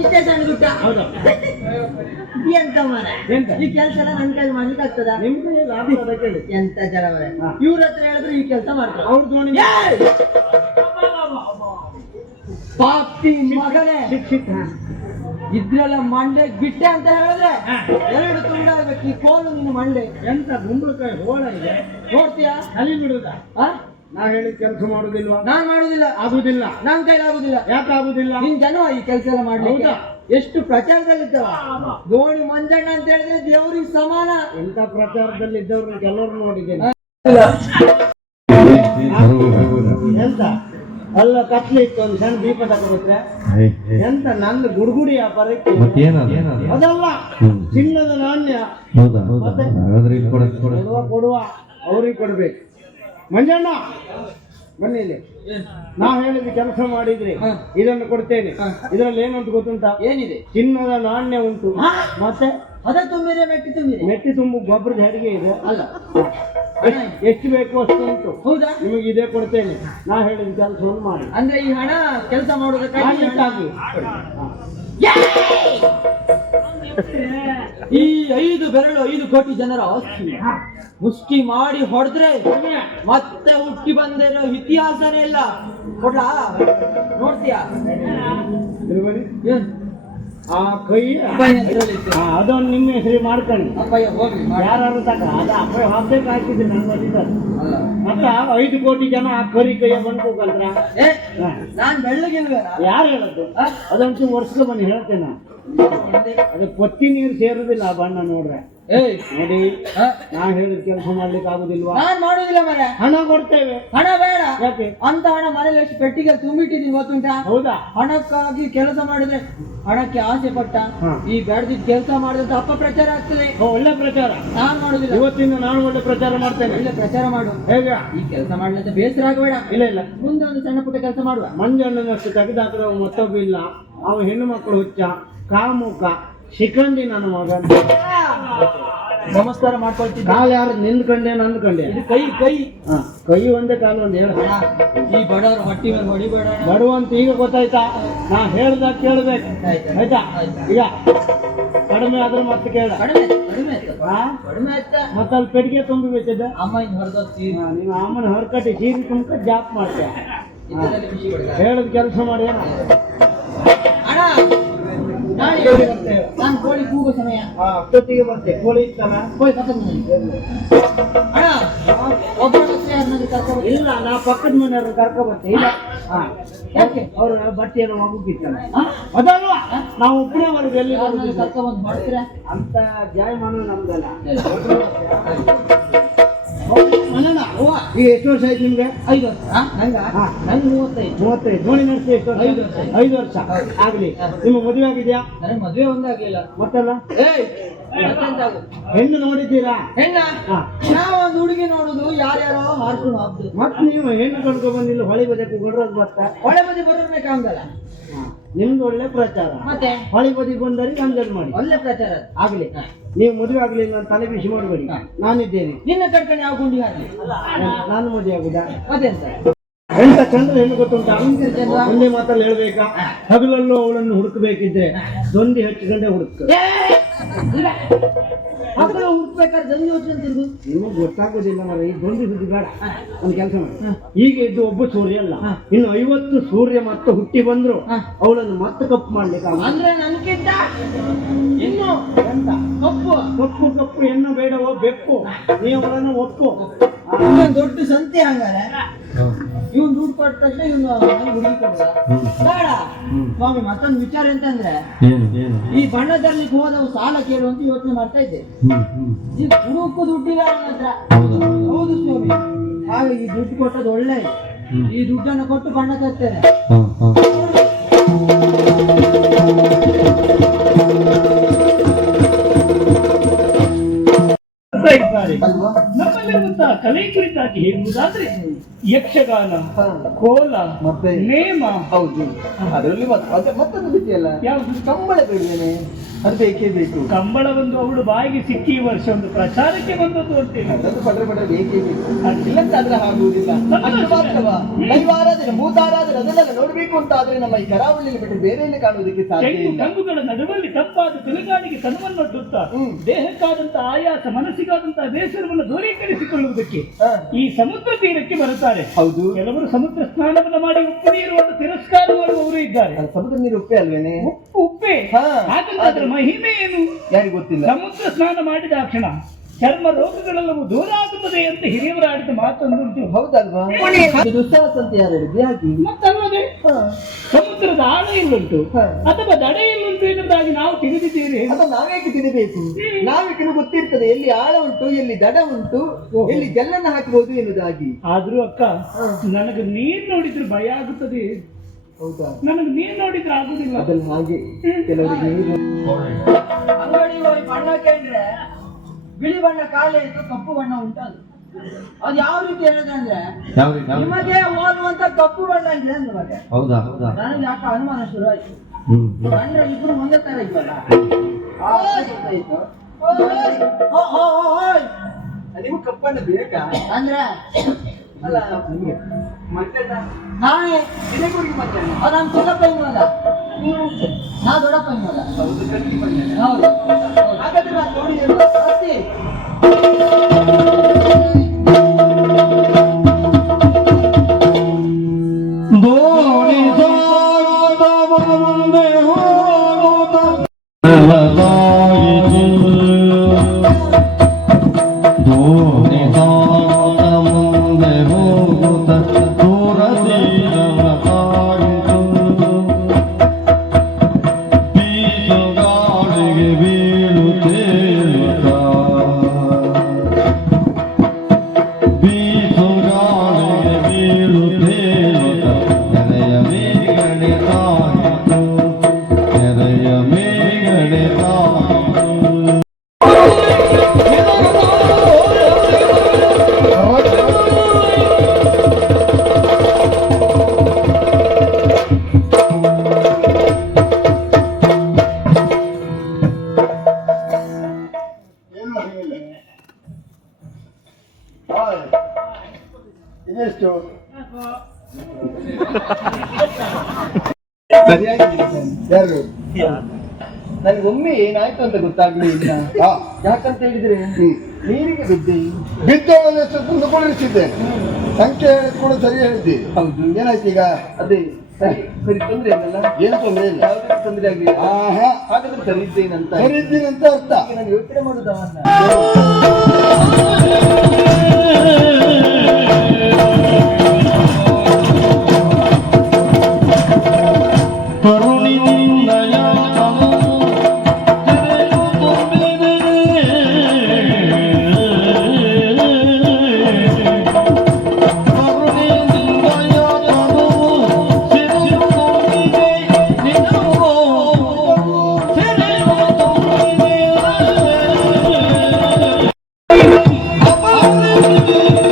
ಇಷ್ಟೇ ಸಣ್ಣ ಊಟ. ಹೌದಾ? ಎಂತ ಮಾರ ಎಂತ? ಈ ಕೆಲಸ ಎಲ್ಲ ನನ್ ಕೈ ಮಾಡ್ಲಿಕ್ಕೆ ಆಗ್ತದ? ನಿಮ್ ಕೈಯಲ್ಲಿ ಆಗ್ತದ ಕೇಳಿ. ಎಂತ ಜನ ಮಾರ ಹಾ. ಇವ್ರ ಹತ್ರ ಹೇಳಿದ್ರೆ ಈ ಕೆಲಸ ಮಾಡ್ತಾರೆ. ಅವ್ರ ದೋಣಿ ಪಾಪಿ ಮಗನೇ ಶಿಕ್ಷಿತ. ಇದ್ರೆಲ್ಲ ಮಂಡೆ ಬಿಟ್ಟೆ ಅಂತ ಹೇಳಿದ್ರೆ 2 ತುಂಡಾಗ್ಬೇಕು ಈ ಕೋಲು ನಿನ್ನ ಮಂಡೆ. ಎಂತ ಗುಂಬಳಕಾಯಿ ಹೋಳ ಇದೆ ನೋಡ್ತೀಯಾ? ಅಲ್ಲಿ ಬಿಡುದ? ಆ? ನಾ ಹೇಳಿದ ಕೆಲಸ ಮಾಡುದಿಲ್ವಾ? ನಾನ್ ಮಾಡುದಿಲ್ಲ. ಆಗುದಿಲ್ಲ. ನನ್ ಕೈಲಾಗುದಿಲ್ಲ. ಯಾಕೆ ಆಗುದಿಲ್ಲ? ನಿನ್ ಜನ ಈ ಕೆಲಸ ಎಲ್ಲ ಮಾಡ್ಲಿಕ್ಕೆ ಹೌದಾ? ಎಷ್ಟು ಪ್ರಚಾರದಲ್ಲಿದ್ದಾವ. ದೋಣಿ ಮಂಜಣ್ಣ ಅಂತ ಹೇಳಿದ್ರೆ ದೇವ್ರಿಗೆ ಸಮಾನ. ಎಂತ ಪ್ರಚಾರದಲ್ಲಿ ಇದ್ದವ್ರು ಕೆಲವರು ನೋಡಿದ್ದೇನೆ. ಎಂತ ಅಲ್ಲ ಕತ್ಲೆ ಇತ್ತು ಒಂದು ಸಣ್ಣ ದೀಪ ತಗೋಬಿಟ್ರೆ ಎಂತ ನಂದು ಗುಡುಗುಡಿ ವ್ಯಾಪಾರಕ್ಕೆ ಅದಲ್ಲ ಚಿನ್ನದ ನಾಣ್ಯ ಕೊಡುವ ಅವ್ರಿಗೆ ಕೊಡ್ಬೇಕು. ಮಂಜಣ್ಣ ಬನ್ನಿ ಇಲ್ಲಿ. ನಾ ಹೇಳಿದ ಕೆಲಸ ಮಾಡಿದ್ರಿ ಇದನ್ನು ಕೊಡ್ತೇನೆ. ಇದರಲ್ಲಿ ಏನಂತ ಗೊತ್ತುಂಟಾ? ಏನಿದೆ? ಚಿನ್ನದ ನಾಣ್ಯ ಉಂಟು. ಮತ್ತೆ ಅದ ತುಂಬಿರೆ ಮೆಟ್ಟಿ ತುಂಬಿರೆ ಮೆಟ್ಟಿ ತುಂಬು ಗೊಬ್ಬರದ ಹೆರಿಗೆ ಇದೆ. ಅಲ್ಲ ಎಷ್ಟು ಬೇಕು ಅಷ್ಟು ಉಂಟು. ಹೌದಾ? ನಿಮಗೆ ಇದೇ ಕೊಡ್ತೇನೆ. ನಾ ಹೇಳಿದ ಕೆಲಸವನ್ನು ಮಾಡಿ. ಅಂದ್ರೆ ಈ ಹಣ ಕೆಲಸ ಮಾಡೋದಕ್ಕಾಗಿ ಈ 5 ಬೆರಳು 5 ಕೋಟಿ ಜನರ ಆಸ್ತಿ ಮುಷ್ಟಿ ಮಾಡಿ ಹೊಡೆದ್ರೆ ಮತ್ತೆ ಹುಟ್ಟಿ ಬಂದಿರೋ ಇತಿಹಾಸನೇ ಇಲ್ಲ. ಕೊಡ್ಲಾ? ನೋಡ್ತೀಯಾ? ಆ ಕೈ ಅದೊಂದು ನಿಮ್ಮ ಹೆಸರು ಮಾಡ್ಕೊಂಡು ಅಪ್ಪಯ್ಯ ಹೋಗ್ಲಿ ಯಾರು ತಕ ಅದ ಅಪ್ಪ ಹಾಕ್ಬೇಕು ಹಾಕಿದ್ರೆ ನನ್ ಬಂದಿದ್ದಾರೆ. ಮತ್ತ 5 ಕೋಟಿ ಜನ ಆ ಕರಿ ಕೈಯ ಬಂದು ಕಲ್ತ್ರ ನಾನ್ ಬೆಳ್ಳಗಿಲ್ವೇನ? ಯಾರು ಹೇಳದ್ದು? ಅದಂತೂ ವರ್ಷಕ್ಕೆ ಬನ್ನಿ ಹೇಳ್ತೇನೆ. ಅದು ಪತ್ತಿ ನೀರು ಸೇರುದಿಲ್ಲ ಆ ಬಣ್ಣ ನೋಡ್ರೆ. ನೋಡಿ ನಾ ಹೇಳಿದ ಕೆಲಸ ಮಾಡ್ಲಿಕ್ಕೆ ಆಗುದಿಲ್ವಾ? ನಾನ್ ಮಾಡುದಿಲ್ಲ ಮರ. ಹಣ ಕೊಡ್ತೇವೆ. ಹಣ ಬೇಡ. ಯಾಕೆ? ಅಂತ ಹಣ ಮನೇಲಿ ಎಷ್ಟು ಪೆಟ್ಟಿಗೆ ತುಂಬಿಟ್ಟಿದೀನಿ ಗೊತ್ತುಂಟಾ? ಹೌದಾ? ಹಣಕ್ಕಾಗಿ ಕೆಲಸ ಮಾಡಿದ್ರೆ ಹಣಕ್ಕೆ ಆಸೆ ಪಟ್ಟ ಈ ಬೆಳೆದಿದ್ದ ಕೆಲಸ ಮಾಡಿದಂತ ಅಪಪ್ರಚಾರ ಆಗ್ತದೆ. ಒಳ್ಳೆ ಪ್ರಚಾರ. ನಾನ್ ಮಾಡುದಿಲ್ಲ. ಇವತ್ತಿಂದ ನಾನು ಒಳ್ಳೆ ಪ್ರಚಾರ ಮಾಡ್ತೇನೆ. ಒಳ್ಳೆ ಪ್ರಚಾರ ಮಾಡು. ಹೇಗೆ? ಈ ಕೆಲಸ ಮಾಡ್ಲಂತ ಬೇಸರ ಆಗಬೇಡ. ಇಲ್ಲ ಇಲ್ಲ, ಮುಂದೆ ಒಂದು ಸಣ್ಣ ಪುಟ್ಟ ಕೆಲಸ ಮಾಡುವ. ಮಂಜಣ್ಣನಷ್ಟು ತೆಗೆದಾಕಿದವ ಮತ್ತೊಬ್ಬ ಇಲ್ಲ. ಅವ ಹೆಣ್ಣು ಮಕ್ಕಳು ಹುಚ್ಚ, ಕಾಮುಕ, ಶಿಖಂಡಿ ನನ್ನ ಮಗ. ನಮಸ್ಕಾರ ಮಾಡ್ಕೊಳ್ತೀನಿ. ಕಾಲು ಯಾರು ನಿಂದ್ಕಂಡೆ ನಂದ್ಕಂಡೆ? ಇದು ಕೈ ಕೈ ಕೈ ಒಂದೇ ಕಾಲು ಒಂದು ಹೇಳ. ಈ ಬಡವರು ಹೊಟ್ಟಿ ಮೇಲೆ ಹೊಡಿಬೇಡ. ಬಡವಂತ ಈಗ ಗೊತ್ತಾಯ್ತಾ? ನಾ ಹೇಳ್ದಾಗ ಕೇಳ್ಬೇಕು ಆಯ್ತಾ? ಈಗ ಕಡಿಮೆ ಆದ್ರೆ ಮತ್ತೆ ಕೇಳ. ಕಡಿಮೆ ಕಡಿಮೆ ಕಡಿಮೆ ಆಯ್ತಾ? ಮತ್ತೆ ಅಲ್ಲಿ ಪೆಟ್ಟಿಗೆ ತುಂಬಿ ಬೇಕಿದ್ದ ಅಮ್ಮ ಇನ್ನು ಹೊರದೋಗ್ತಿ ನಿಮ್ಮ ಅಮ್ಮನ ಹೊರಕಟ್ಟಿ ಸೀರೆ ತುಂಬ ಜಾಪ್ ಮಾಡ್ತೆ. ಹೇಳದ್ ಕೆಲಸ ಮಾಡಿ. ಅಣ್ಣ ನಾನು ಕೋಳಿ ಕೂಗೋ ಸಮಯ ಅಷ್ಟೊತ್ತಿಗೆ ಬರ್ತೆ. ಕೋಳಿ ಇತ್ತಲ್ಲ, ಕೋಳಿ ಕರ್ಕೊಂಡು ಅಣ್ಣ ಒಬ್ಬ ಇಲ್ಲ, ನಾ ಪಕ್ಕದ ಮನೆಯವ್ರನ್ನ ಕರ್ಕೊ ಬರ್ತೆ. ಇಲ್ಲ ಯಾಕೆ ಅವ್ರ ಬಟ್ಟೆಯನ್ನು ಮಗುಕಿತ್ತಲ್ಲ ಅದಲ್ವಾ? ನಾವು ಒಬ್ಬನೇ ಎಲ್ಲಿ ಕರ್ಕೊಂಡ್ಬಂದು ಮಾಡ್ತೀರಾ ಅಂತ ಜಾಯಮಾನ ನಮ್ದಲ್ಲ. ಈಗ ಎಷ್ಟು ವರ್ಷ ಆಯ್ತು ನಿಮ್ಗೆ? 5 ವರ್ಷ. ನಂಗೆ 35. ದೋಣಿ ನಡೆಸಿ ಎಷ್ಟು ವರ್ಷ? 5 ವರ್ಷ ಆಗ್ಲಿ. ನಿಮ್ಗೆ ಮದುವೆ ಆಗಿದ್ಯಾ? ನನಗೆ ಮದುವೆ ಒಂದಾಗ್ಲಿಲ್ಲ. ಮತ್ತಲ್ಲ ಹೆಣ್ಣು ನೋಡಿದ್ದೀರಾ? ಹೆಣ್ಣ ನಾವೊಂದು ಹುಡುಗಿ ನೋಡುದು ಯಾರ್ಯಾರೋ ಹಾರ್ಕೊಂಡು ಹಾಕ್ದು. ಮತ್ತೆ ನೀವು ಹೆಣ್ಣು ಕಣ್ಕೊ ಬಂದಿಲ್ಲ ಹೊಳಿ ಬದಕ್ಕೆ ಗೊಡ್ರದ್ ಬರ್ತಾ ಹೊಳೆ ಬದಿ ಬರೋರ್ಬೇಕಾಗಲ್ಲ. ನಿಮ್ದು ಒಳ್ಳೆ ಪ್ರಚಾರ. ಮತ್ತೆ ಹೊಳಿ ಬದಿ ಬಂದರಿಗೆ ಅಂಜಲ್ ಮಾಡಿ ಒಳ್ಳೆ ಪ್ರಚಾರ ಆಗ್ಲಿ. ನೀವು ಮದುವೆ ಆಗ್ಲಿಲ್ಲ ಅಂತ ತಲೆ ಬಿಸಿ ಮಾಡಬೇಡಿ. ನಾನಿದ್ದೇನೆ. ನಿನ್ನ ಕಟ್ಕೊಂಡು ಯಾವ ಗುಂಡಿ ಹಾಕಿ ನಾನು ಮದುವೆ ಆಗುದಾ? ಮತ್ತೆಂತ ಎಂತ ಚಂದ್ರ ಹೆಣ್ಣು ಗೊತ್ತುಂಟಾ? ಒಂದೇ ಮಾತಲ್ಲಿ ಹೇಳ್ಬೇಕಾ? ಹಗಲಲ್ಲೂ ಅವಳನ್ನು ಹುಡುಕಬೇಕಿದ್ರೆ ದೊಂದಿ ಹಚ್ಚಿಕೊಂಡೆ ಹುಡುಕ. ಮಕ್ಕಳು ಹುಡ್ಬೇಕಾದ್ರೆ ಜಂಜಿ ಯೋಚನೆ ತಿರುಗು. ನಿಮಗೆ ಗೊತ್ತಾಗೋದಿಲ್ಲ ಮರ, ಈ ಗೊಂದಿ ಸುದ್ದಿ ಬೇಡ. ಒಂದು ಕೆಲಸ ಮಾಡಿ, ಈಗ ಇದ್ದು ಒಬ್ಬ ಸೂರ್ಯ ಅಲ್ಲ, ಇನ್ನು 50 ಸೂರ್ಯ ಮತ್ತೆ ಹುಟ್ಟಿ ಬಂದ್ರು ಅವಳನ್ನು ಮತ್ತೆ ಕಪ್ಪು ಮಾಡ್ಲಿಕ್ಕೆ ಅಂದ್ರೆ ನನ್ಗಿಂತ ಇನ್ನು ಎಂತ ಕಪ್ಪು ಕಪ್ಪು ಕಪ್ಪು ಎನ್ನು ಬೇಡವೋ ಬೆಪ್ಪು, ನೀವು ಅವಳನ್ನು ಒಪ್ಪು. ಇನ್ನೊಂದು ದೊಡ್ಡ ಸಂತೆ ಹಂಗಾರೆ. ಇವ್ನು ದುಡ್ಡು ಕೊಟ್ಟ ತಕ್ಷಣ ಇವ್ನು ಹುಡುಗಿ ಕೊಡ್ದ ಬೇಡ. ಸ್ವಾಮಿ ಮತ್ತೊಂದು ವಿಚಾರ ಎಂತಂದ್ರೆ, ಈ ಬಣ್ಣ ತರ್ಲಿಕ್ಕೆ ಹೋದವು ಸಾಲ ಕೇಳುವಂತ ಯೋಚನೆ ಮಾಡ್ತಾ ಇದ್ದೆ. ಈ ಹುಡುಕು ದುಡ್ಡಿಲ್ಲ ನನ್ನ ಹತ್ರ. ಹೌದು ಸ್ವಾಮಿ, ಹಾಗೆ ಈ ದುಡ್ಡು ಕೊಟ್ಟದ್ದು ಒಳ್ಳೆ. ಈ ದುಡ್ಡನ್ನು ಕೊಟ್ಟು ಬಣ್ಣ ತರ್ತೇನೆ. ನಮ್ಮಲ್ಲಿರುವಂತಹ ಕಲೆ ಕುರಿತಾಗಿ ಹೇಳುವುದಾದ್ರೆ ಯಕ್ಷಗಾನ, ಕೋಲ, ಮತ್ತೆ ನೇಮ. ಹೌದು, ಅದರಲ್ಲಿ ಮತ್ತೊಂದು ಬಿಟ್ಟಿಯಲ್ಲ, ಯಾವುದು? ಕಂಬಳ ಬೇಡವೇನೆ? ಅದು ಬೇಕೇ ಬೇಕು. ಕಂಬಳ ಒಂದು ಅವಳು ಬಾಯಿಗೆ ಸಿಕ್ಕಿ ಈ ವರ್ಷ ಒಂದು ಪ್ರಚಾರಕ್ಕೆ ಬಂದದ್ದು ಅಂತೇಳಿ ಅದೊಂದು ಪಡ್ರೆ ಬೇಕೇ ಬೇಕು. ಇಲ್ಲಂತಾದ್ರೆ ಆಗುವುದಿಲ್ಲ. ಅಷ್ಟು ಮಾತ್ರವಾ, ದೈವಾರಾಧನೆ, ಭೂತಾರಾಧನೆ ಅದನ್ನೆಲ್ಲ ನೋಡ್ಬೇಕು ಅಂತ ಆದ್ರೆ ನಮ್ಮ ಈ ಕರಾವಳಿಯಲ್ಲಿ ಬಿಟ್ಟು ಬೇರೆ ಎಲ್ಲಿ ಕಾಣುವುದಕ್ಕೆ ಸಾಧ್ಯ ತೆಂಗು ಇಲ್ಲ. ಕಂಗುಗಳ ನಡುವಲ್ಲಿ ತಪ್ಪಾದ ತಿರುಗಾಡಿಗೆ ತನವನ್ನೊಡ್ಡುತ್ತಾ ದೇಹಕ್ಕಾದಂತ ಆಯಾಸ, ಮನಸ್ಸಿಗಾದಂತಹ ಬೇಸರವನ್ನು ದೂರೀಕರಿಸಿಕೊಳ್ಳುವುದಕ್ಕೆ ಈ ಸಮುದ್ರ ತೀರಕ್ಕೆ ಬರುತ್ತಾರೆ. ಹೌದು, ಕೆಲವರು ಸಮುದ್ರ ಸ್ನಾನವನ್ನು ಮಾಡಿ ಉಪ್ಪು ನೀರುವನ್ನು ತಿರಸ್ಕಾರ ಮಾಡುವವರು ಇದ್ದಾರೆ. ಅದು ಸಮುದ್ರ ನೀರು ಉಪ್ಪೆ ಅಲ್ವೇನೆ? ಉಪ್ಪೆ. ಹಾಗಂತ ಅದರ ಮಹಿಮೆ ಏನು ಯಾರಿಗೂ ಗೊತ್ತಿಲ್ಲ. ಸಮುದ್ರ ಸ್ನಾನ ಮಾಡಿದ ಕ್ಷಣ ಚರ್ಮ ರೋಗಗಳೆಲ್ಲವೂ ದೂರ ಆಗುತ್ತದೆ ಅಂತ ಹಿರಿಯವರು ಆಡಿದ ಮಾತೊಂದುಂಟು. ಹೌದಲ್ವಾ? ದುಸ್ಸಾಹಸ ಅಂತ ಯಾರು ಹೇಳಿದ್ದು? ಯಾಕೆ? ಮತ್ತಲ್ಲದೆ ಸಮುದ್ರದ ಆಳ ಎಲ್ಲುಂಟು ಅಥವಾ ದಡ ಎಲ್ಲುಂಟು ಎನ್ನುವುದಾಗಿ ನಾವು ತಿಳಿದಿದ್ದೇವೆ. ಅದು ನಾವೇಕೆ ತಿನ್ನಬೇಕು? ನಾವೇಕೆ ಗೊತ್ತಿರ್ತದೆ ಎಲ್ಲಿ ಆಳ ಉಂಟು, ಎಲ್ಲಿ ದಡ ಉಂಟು, ಎಲ್ಲಿ ಜಲ್ಲನ್ನ ಹಾಕಬಹುದು ಎನ್ನುವುದಾಗಿ. ಆದ್ರೂ ಅಕ್ಕ, ನನಗೆ ನೀರ್ ನೋಡಿದ್ರೆ ಭಯ ಆಗುತ್ತದೆ. ಹೌದಾ? ನನಗೆ ನೀರ್ ನೋಡಿದ್ರೆ ಆಗುದಿಲ್ಲ. ಅದನ್ನು ಹಾಗೆ ಕೆಲವರಿಗೆ ಅಂಗಡಿ ಹೋಗಿ ಬಣ್ಣ ಕೇಳಿದ್ರೆ ಬಿಳಿ ಬಣ್ಣ ಕಾಲೆ ಇತ್ತು, ಕಪ್ಪು ಬಣ್ಣ ಉಂಟದು. ಅದು ಯಾವ ರೀತಿ ಹೇಳಿದ್ರೆ ನಿಮಗೆ ಹೋಲುವಂತ ಕಪ್ಪು ಬಣ್ಣ ಇದೆ ಅಂದ್ರೆ ಮತ್ತೆ ನನಗೆ ಯಾಕೆ ಅನುಮಾನ ಶುರು ಆಯ್ತು. ಅಂದ್ರೆ ಇಬ್ರು ಒಂದೇ ತರ ಇದ್ವಲ್ಲ. ನೀವು ಕಪ್ಪಣ್ಣ ಬೇಕಾ ಅಂದ್ರೆ ಅಲ್ಲ ನಾನೇ ಇದಕ್ಕೆ ಮತ್ತೆ ಅದು ನಮ್ಮ ಚಿಕ್ಕಪ್ಪ ಹಿಂಗಲ್ಲ, ನಾ ದೊಡ್ಡಪ್ಪ ಹಿಂಗಲ್ಲ. ಹೌದು, ಹಾಗಾದ್ರೆ ನಾನು ನೋಡಿ ಅಷ್ಟೇ. ಇದೆಷ್ಟು? ಸರಿಯಾಗಿ ಯಾರು? ನನಗೊಮ್ಮೆ ಏನಾಯ್ತು ಅಂತ ಗೊತ್ತಾಗ್ಲಿಲ್ಲ. ಯಾಕಂತ ಹೇಳಿದ್ರೆ ನೀರಿಗೆ ಬಿದ್ದೆ. ಬಿದ್ದವಳನ್ನು ಎಷ್ಟು ತಂದುಕೊಂಡಿರಿಸಿದ್ದೆ, ಸಂಖ್ಯೆ ಕೂಡ ಸರಿ ಹೇಳಿದ್ದಿ. ಹೌದು, ಏನಾಯ್ತು ಈಗ? ಅದೇ ಸರಿ ಸರಿ, ತೊಂದ್ರೆ ಇಲ್ಲಲ್ಲ? ಏನು ತೊಂದರೆ ಇಲ್ಲ, ಯಾವುದೇ ತೊಂದರೆ ಆಗ್ಲಿಲ್ಲ. ಹಾಗಾದ್ರೆ ಸರಿ ಇದ್ದೇನಂತ ಸರಿ ಇದ್ದೀನಂತ ಅರ್ಥ. ನಾನು ಯೋಚನೆ ಮಾಡುದವನ್ನ Thank you.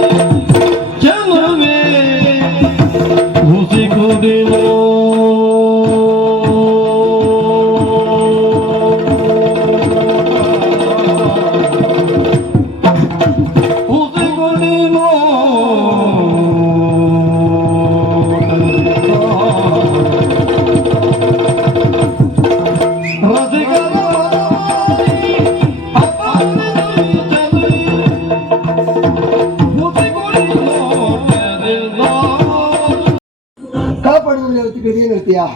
ಕಡೆ ಏನ್ ಹೇಳ್ತೀಯಾ?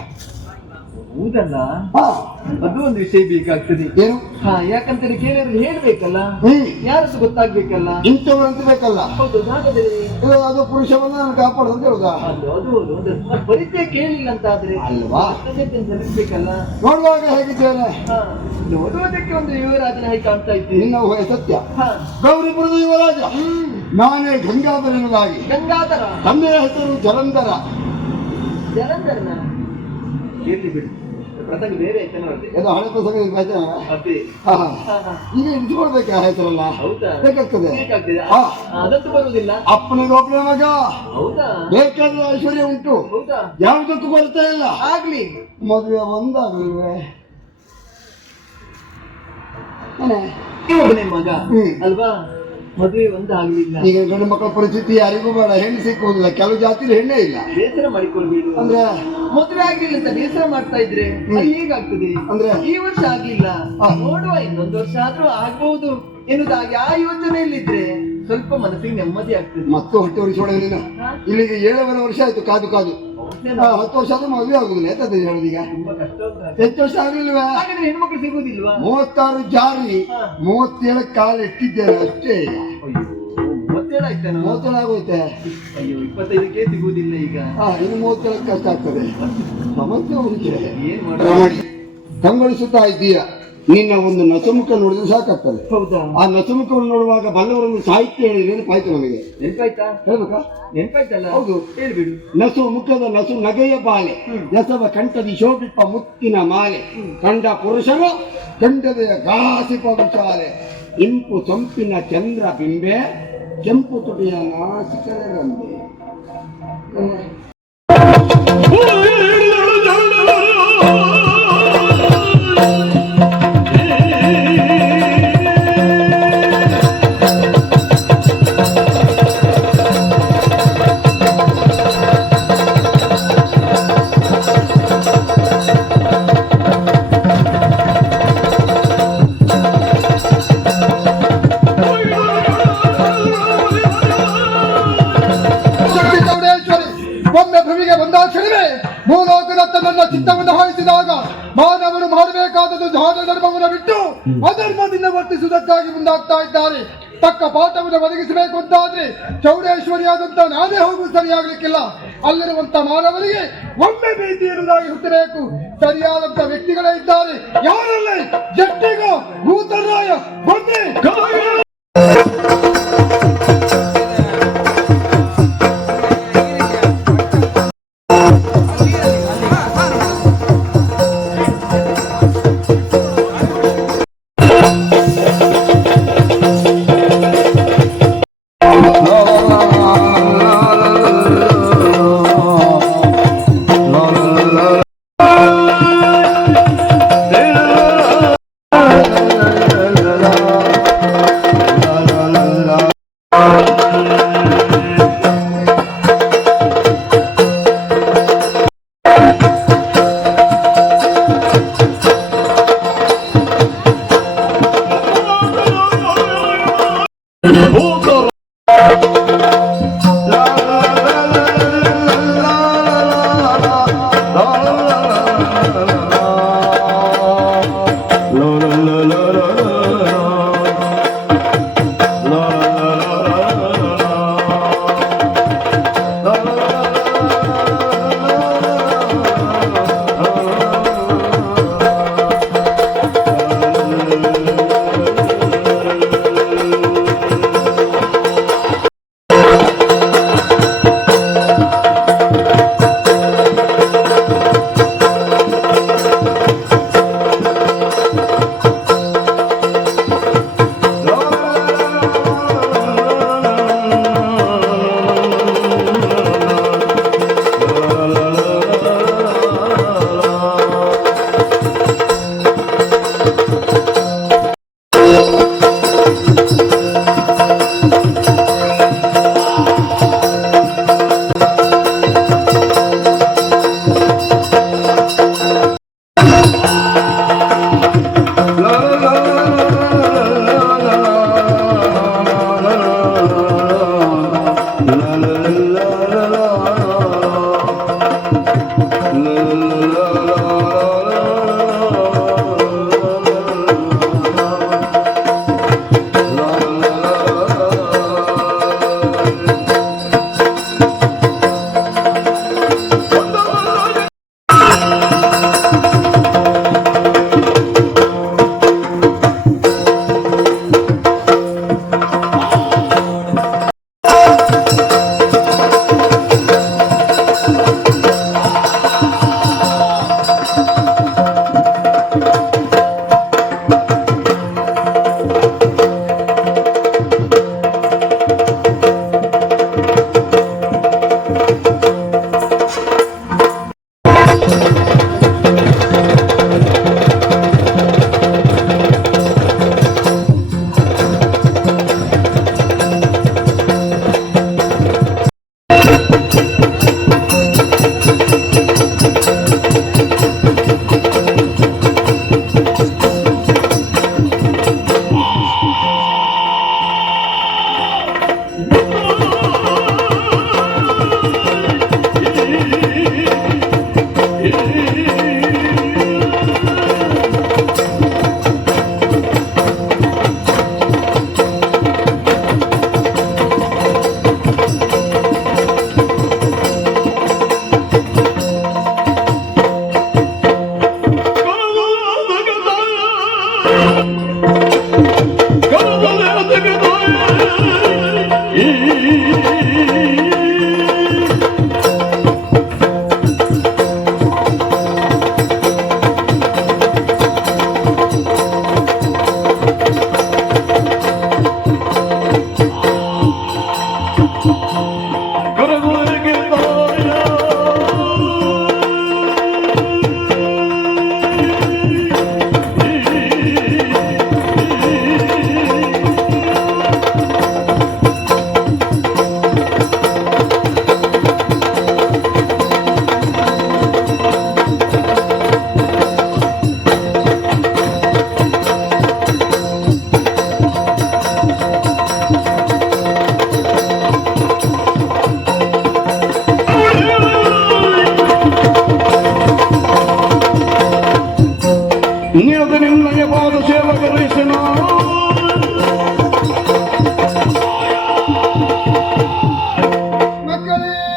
ಹೌದಲ್ಲ, ಹಾ ಅದು ಒಂದು ವಿಷಯ ಬೇಕಾಗ್ತದೆ. ಏನು? ಹಾ, ಯಾಕಂತೇಳಿ ಕೇಳಿದ್ರೆ ಹೇಳ್ಬೇಕಲ್ಲ, ಹ್ಮ್ ಯಾರದ್ದು ಗೊತ್ತಾಗ್ಬೇಕಲ್ಲ. ಇಂಥವ್ರು ಅಂತ ಬೇಕಲ್ಲ. ಹೌದು, ಹಾಗಾದ್ರೆ ಇದು ಅದು ಪುರುಷವನ್ನ ನಾನು ಕಾಪಾಡೋದು ಅಂತ ಹೇಳುದಾ? ಅದು ಅದು ಹೌದು, ಅದು ಪರಿಚಯ ಕೇಳಿಲ್ಲ ಅಂತ ಆದ್ರೆ ಅಲ್ವಾ? ತಿಳಿಸ್ಬೇಕಲ್ಲ. ನೋಡುವಾಗ ಹೇಗಿದ್ದೇನೆ? ಹಾ, ನೋಡುವುದಕ್ಕೆ ಒಂದು ಯುವರಾಜನ ಹಾಗೆ ಕಾಣ್ತಾ ಇದ್ದೀನಿ. ನಿನ್ನ ಊಹೆ ಸತ್ಯ. ಹಾ, ಗೌರಿಪುರದ ಯುವರಾಜ ನಾನೇ ಗಂಗಾಧರ ಎನ್ನುವುದಾಗಿ. ಗಂಗಾಧರ ತಂದೆಯ ಹೆಸರು ಜಲಂಧರ. ಜಲಂಧರನ ಇರ್ಲಿ ಬಿಡು, ಪ್ರಸಂಗ ಬೇರೆ ಆಯ್ತಾ ನೋಡ್ದೆ. ಇದು ಹಳೆ ಪ್ರಸಂಗ ಅದೇ ಹಾ ಈಗ ಇಟ್ಕೊಳ್ಬೇಕು ಆ ಹೆಸರಲ್ಲ. ಹೌದಾ? ಬೇಕಾಗ್ತದೆ. ಬೇಕಾಗ್ತದೆ. ಹಾ. ಅದಂತೂ ಬರುವುದಿಲ್ಲ. ಅಪ್ಪನಿಗೆ ಒಬ್ಬನೇ ಮಗ, ಹೌದಾ? ಬೇಕಾದ್ರೆ ಐಶ್ವರ್ಯ ಉಂಟು, ಹೌದಾ? ಯಾವುದಕ್ಕೂ ಕೊರತೆ ಇಲ್ಲ. ಆಗ್ಲಿ. ಮದುವೆ ಒಂದಾಗಲಿಲ್ವೇ? ಒಬ್ಬನೇ ಮಗ ಹ್ಮ್. ಅಲ್ವಾ? ಮದುವೆ ಒಂದು ಆಗ್ಲಿಲ್ಲ. ಈಗ ಗಂಡು ಮಕ್ಕಳ ಪರಿಸ್ಥಿತಿ ಯಾರಿಗೂ ಬೇಡ, ಹೆಣ್ಣು ಸಿಕ್ಕುವುದಿಲ್ಲ. ಕೆಲವು ಜಾತಿಲಿ ಹೆಣ್ಣೇ ಇಲ್ಲ. ಬೇಸರ ಮಾಡಿಕೊಳ್ಬೇಡಿ. ಅಂದ್ರೆ ಮದುವೆ ಆಗ್ಲಿಲ್ಲ ಅಂತ ಬೇಸರ ಮಾಡ್ತಾ ಇದ್ರೆ ಅದು ಹೇಗಾಗ್ತದೆ? ಅಂದ್ರೆ? ಈ ವರ್ಷ ಆಗ್ಲಿಲ್ಲ, ನೋಡುವ ಇನ್ನೊಂದು ವರ್ಷ ಆದ್ರೂ ಆಗ್ಬಹುದು ಎನ್ನುವುದಾಗಿ ಆ ಯೋಚನೆಯಲ್ಲಿದ್ರೆ ಸ್ವಲ್ಪ ಮನಸ್ಸಿಗೆ ನೆಮ್ಮದಿ ಆಗ್ತದೆ. ಮತ್ತು ಹೊಟ್ಟೆ ಉರಿಸೋಣ ನೀನು. ಇಲ್ಲಿಗೆ 7 ವರ್ಷ ಆಯ್ತು ಕಾದು ಕಾದು. 10 ವರ್ಷ ಆದ್ರೂ ಮದುವೆ ಆಗುದಿಲ್ಲ. ಎಂತದ್ದು ಹೇಳುದೀಗ? ತುಂಬಾ ಕಷ್ಟ ಉಂಟು. ಹೆಚ್ಚು ವರ್ಷ ಆಗ್ಲಿಲ್ವೇ? ಹಾಗಾದ್ರೆ ಹೆಣ್ಮಕ್ಳು ಸಿಗುದಿಲ್ವಾ? 36 ಜಾರಿ, 37 ಕಾಲು ಇಟ್ಟಿದ್ದೇನೆ ಅಷ್ಟೇ. ಅಯ್ಯೋ, 37 ಆಯ್ತಾನು? 37 ಆಗೋಯ್ತೆ. ಅಯ್ಯೋ, 25ಕ್ಕೆ ಸಿಗುವುದಿಲ್ಲ ಈಗ. ಇನ್ನು 37 ಕಷ್ಟ ಆಗ್ತದೆ. ಸಮಸ್ಯೆ ಅವರಿಗೆ ಏನ್ ಮಾಡಿ ಕಂಗೊಳಿಸುತ್ತಾ ಇದ್ದೀಯ. ನಿನ್ನ ಒಂದು ನಸುಮುಖ ನೋಡಿದ್ರೆ ಸಾಕಾಗ್ತದೆ. ಹೌದಾ? ಆ ನಸುಮುಖವನ್ನು ನೋಡುವಾಗ ಬಲ್ಲವರನ್ನು ಸಾಹಿತ್ಯ ಹೇಳಿ ನೆನಪಾಯ್ತು ನನಗೆ. ನೆನ್ಪಾಯ್ತಾ? ಹೇಳ್ಬೇಕಾ? ನೆನ್ಪಾಯ್ತಲ್ಲ? ಹೌದು, ಹೇಳ್ಬಿಡು. ನಸು ಮುಖದ ನಸು ನಗೆಯ ಬಾಲೆ, ನಸವ ಕಂಠದಿ ಶೋಭಿಪ ಮುತ್ತಿನ ಮಾಲೆ, ಕಂಡ ಪುರುಷನ ಕಂಡದೆಯ ಗಾಸಿಪ ವಿಚಾಲೆ, ಇಂಪು ಸೊಂಪಿನ ಚಂದ್ರ ಬಿಂಬೆ, ಕೆಂಪು ತುಟಿಯ ನಾಸಿಕದ ಗಂಧೆ. ಒಮ್ಮೆ ಭೂಮಿಗೆ ಬಂದಾಕ್ಷಣವೇ ಭೂಲೋಕದತ್ತ ನನ್ನ ಚಿತ್ತವನ್ನು ಹಾಯಿಸಿದಾಗ ಮಾನವರು ಮಾಡಬೇಕಾದದ್ದು ದಾನ ಧರ್ಮವನ್ನು ಬಿಟ್ಟು ಅಧರ್ಮದಿಂದ ವರ್ತಿಸುವುದಕ್ಕಾಗಿ ಮುಂದಾಗ್ತಾ ಇದ್ದಾರೆ. ತಕ್ಕ ಪಾಠವನ್ನು ಒದಗಿಸಬೇಕು ಅಂತಾದ್ರೆ ಚೌಡೇಶ್ವರಿಯಾದಂತ ನಾನೇ ಹೋಗುವುದು ಸರಿಯಾಗಲಿಕ್ಕಿಲ್ಲ. ಅಲ್ಲಿರುವಂತ ಮಾನವರಿಗೆ ಒಮ್ಮೆ ಭೀತಿ ಇರುವುದಾಗಿ ಹುಟ್ಟಬೇಕು. ಸರಿಯಾದಂತ ವ್ಯಕ್ತಿಗಳೇ ಇದ್ದಾರೆ. ಯಾರಲ್ಲಿ ಜಟ್ಟಿಗೋ ಭೂತರಾಯ ಬಂದೆ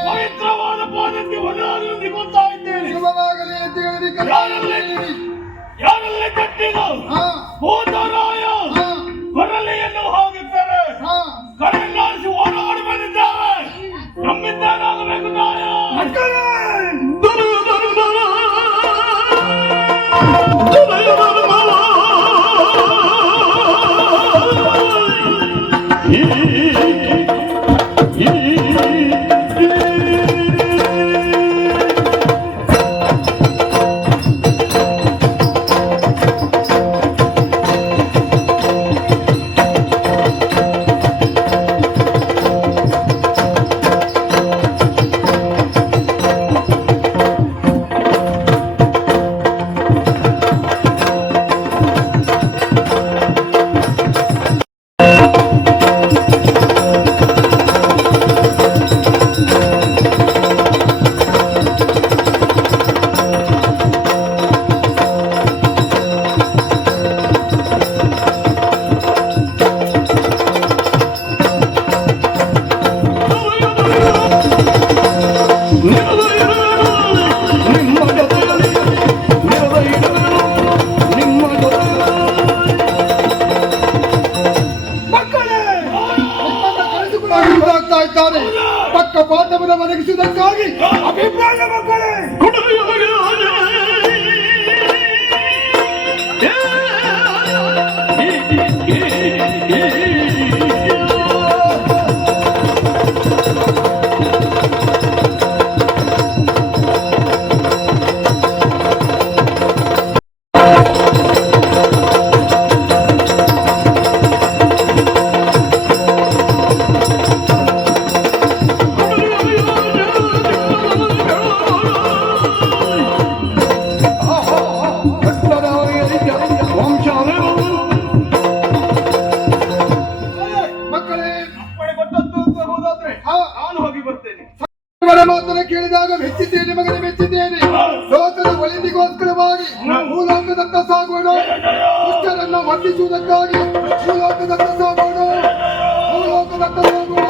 ಪವಿತ್ರವಾದ ಪಾದಕ್ಕೆ ಹೊರಗೆ ಗೊತ್ತಾ ಇದ್ದೇನೆ. ಶುಭವಾಗಲಿ ಅಂತ ಹೇಳಿ ಯಾರಲ್ಲಿ ಕಟ್ಟಿದ ಭೂತರಾಯ ಕೊರಲೆಯನ್ನು ಹೋಗುತ್ತಾರೆ, ಕರೆನ್ನಾರಿಸಿ ಓಡಾಡಿ ಬಂದಿದ್ದಾರೆ. ನಮ್ಮಿಂದಾಗಬೇಕು ನ್ಯಾಯ. ತಕ್ಕ ಪಾಠವನ್ನು ಒದಗಿಸುವುದಕ್ಕಾಗಿ ಅಭಿಪ್ರಾಯ ಮಕ್ಕಳೇ. ಮಾತನ್ನು ಕೇಳಿದಾಗ ಮೆಚ್ಚಿದ್ದೇನೆ ಮಗನೇ, ಮೆಚ್ಚಿದ್ದೇನೆ. ಲೋಕದ ಒಳಿತಿಗೋಸ್ಕರವಾಗಿ ಭೂಲೋಕದತ್ತ ಸಾಗೋಣ, ದುಷ್ಟರನ್ನ ವಂದಿಸುವುದಕ್ಕಾಗಿ ಭೂಲೋಕದತ್ತ ಸಾಗೋಣ, ಭೂಲೋಕದತ್ತ ಸಾಗೋಣ.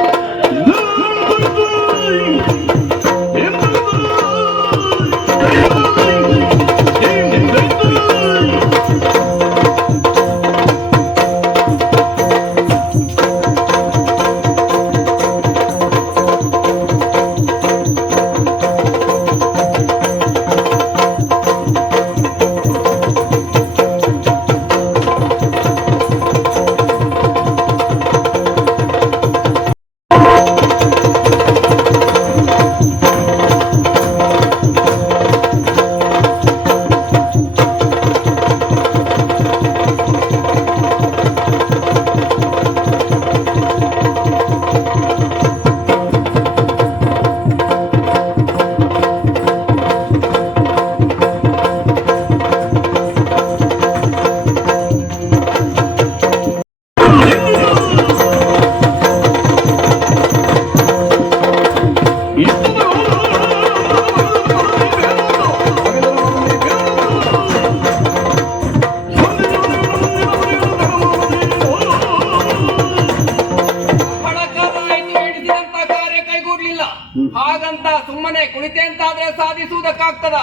ಹಾಗಂತ ಸುಮ್ಮನೆ ಕುಳಿತೆ ಅಂತಾದ್ರೆ ಸಾಧಿಸುವುದಕ್ಕಾಗ್ತದ?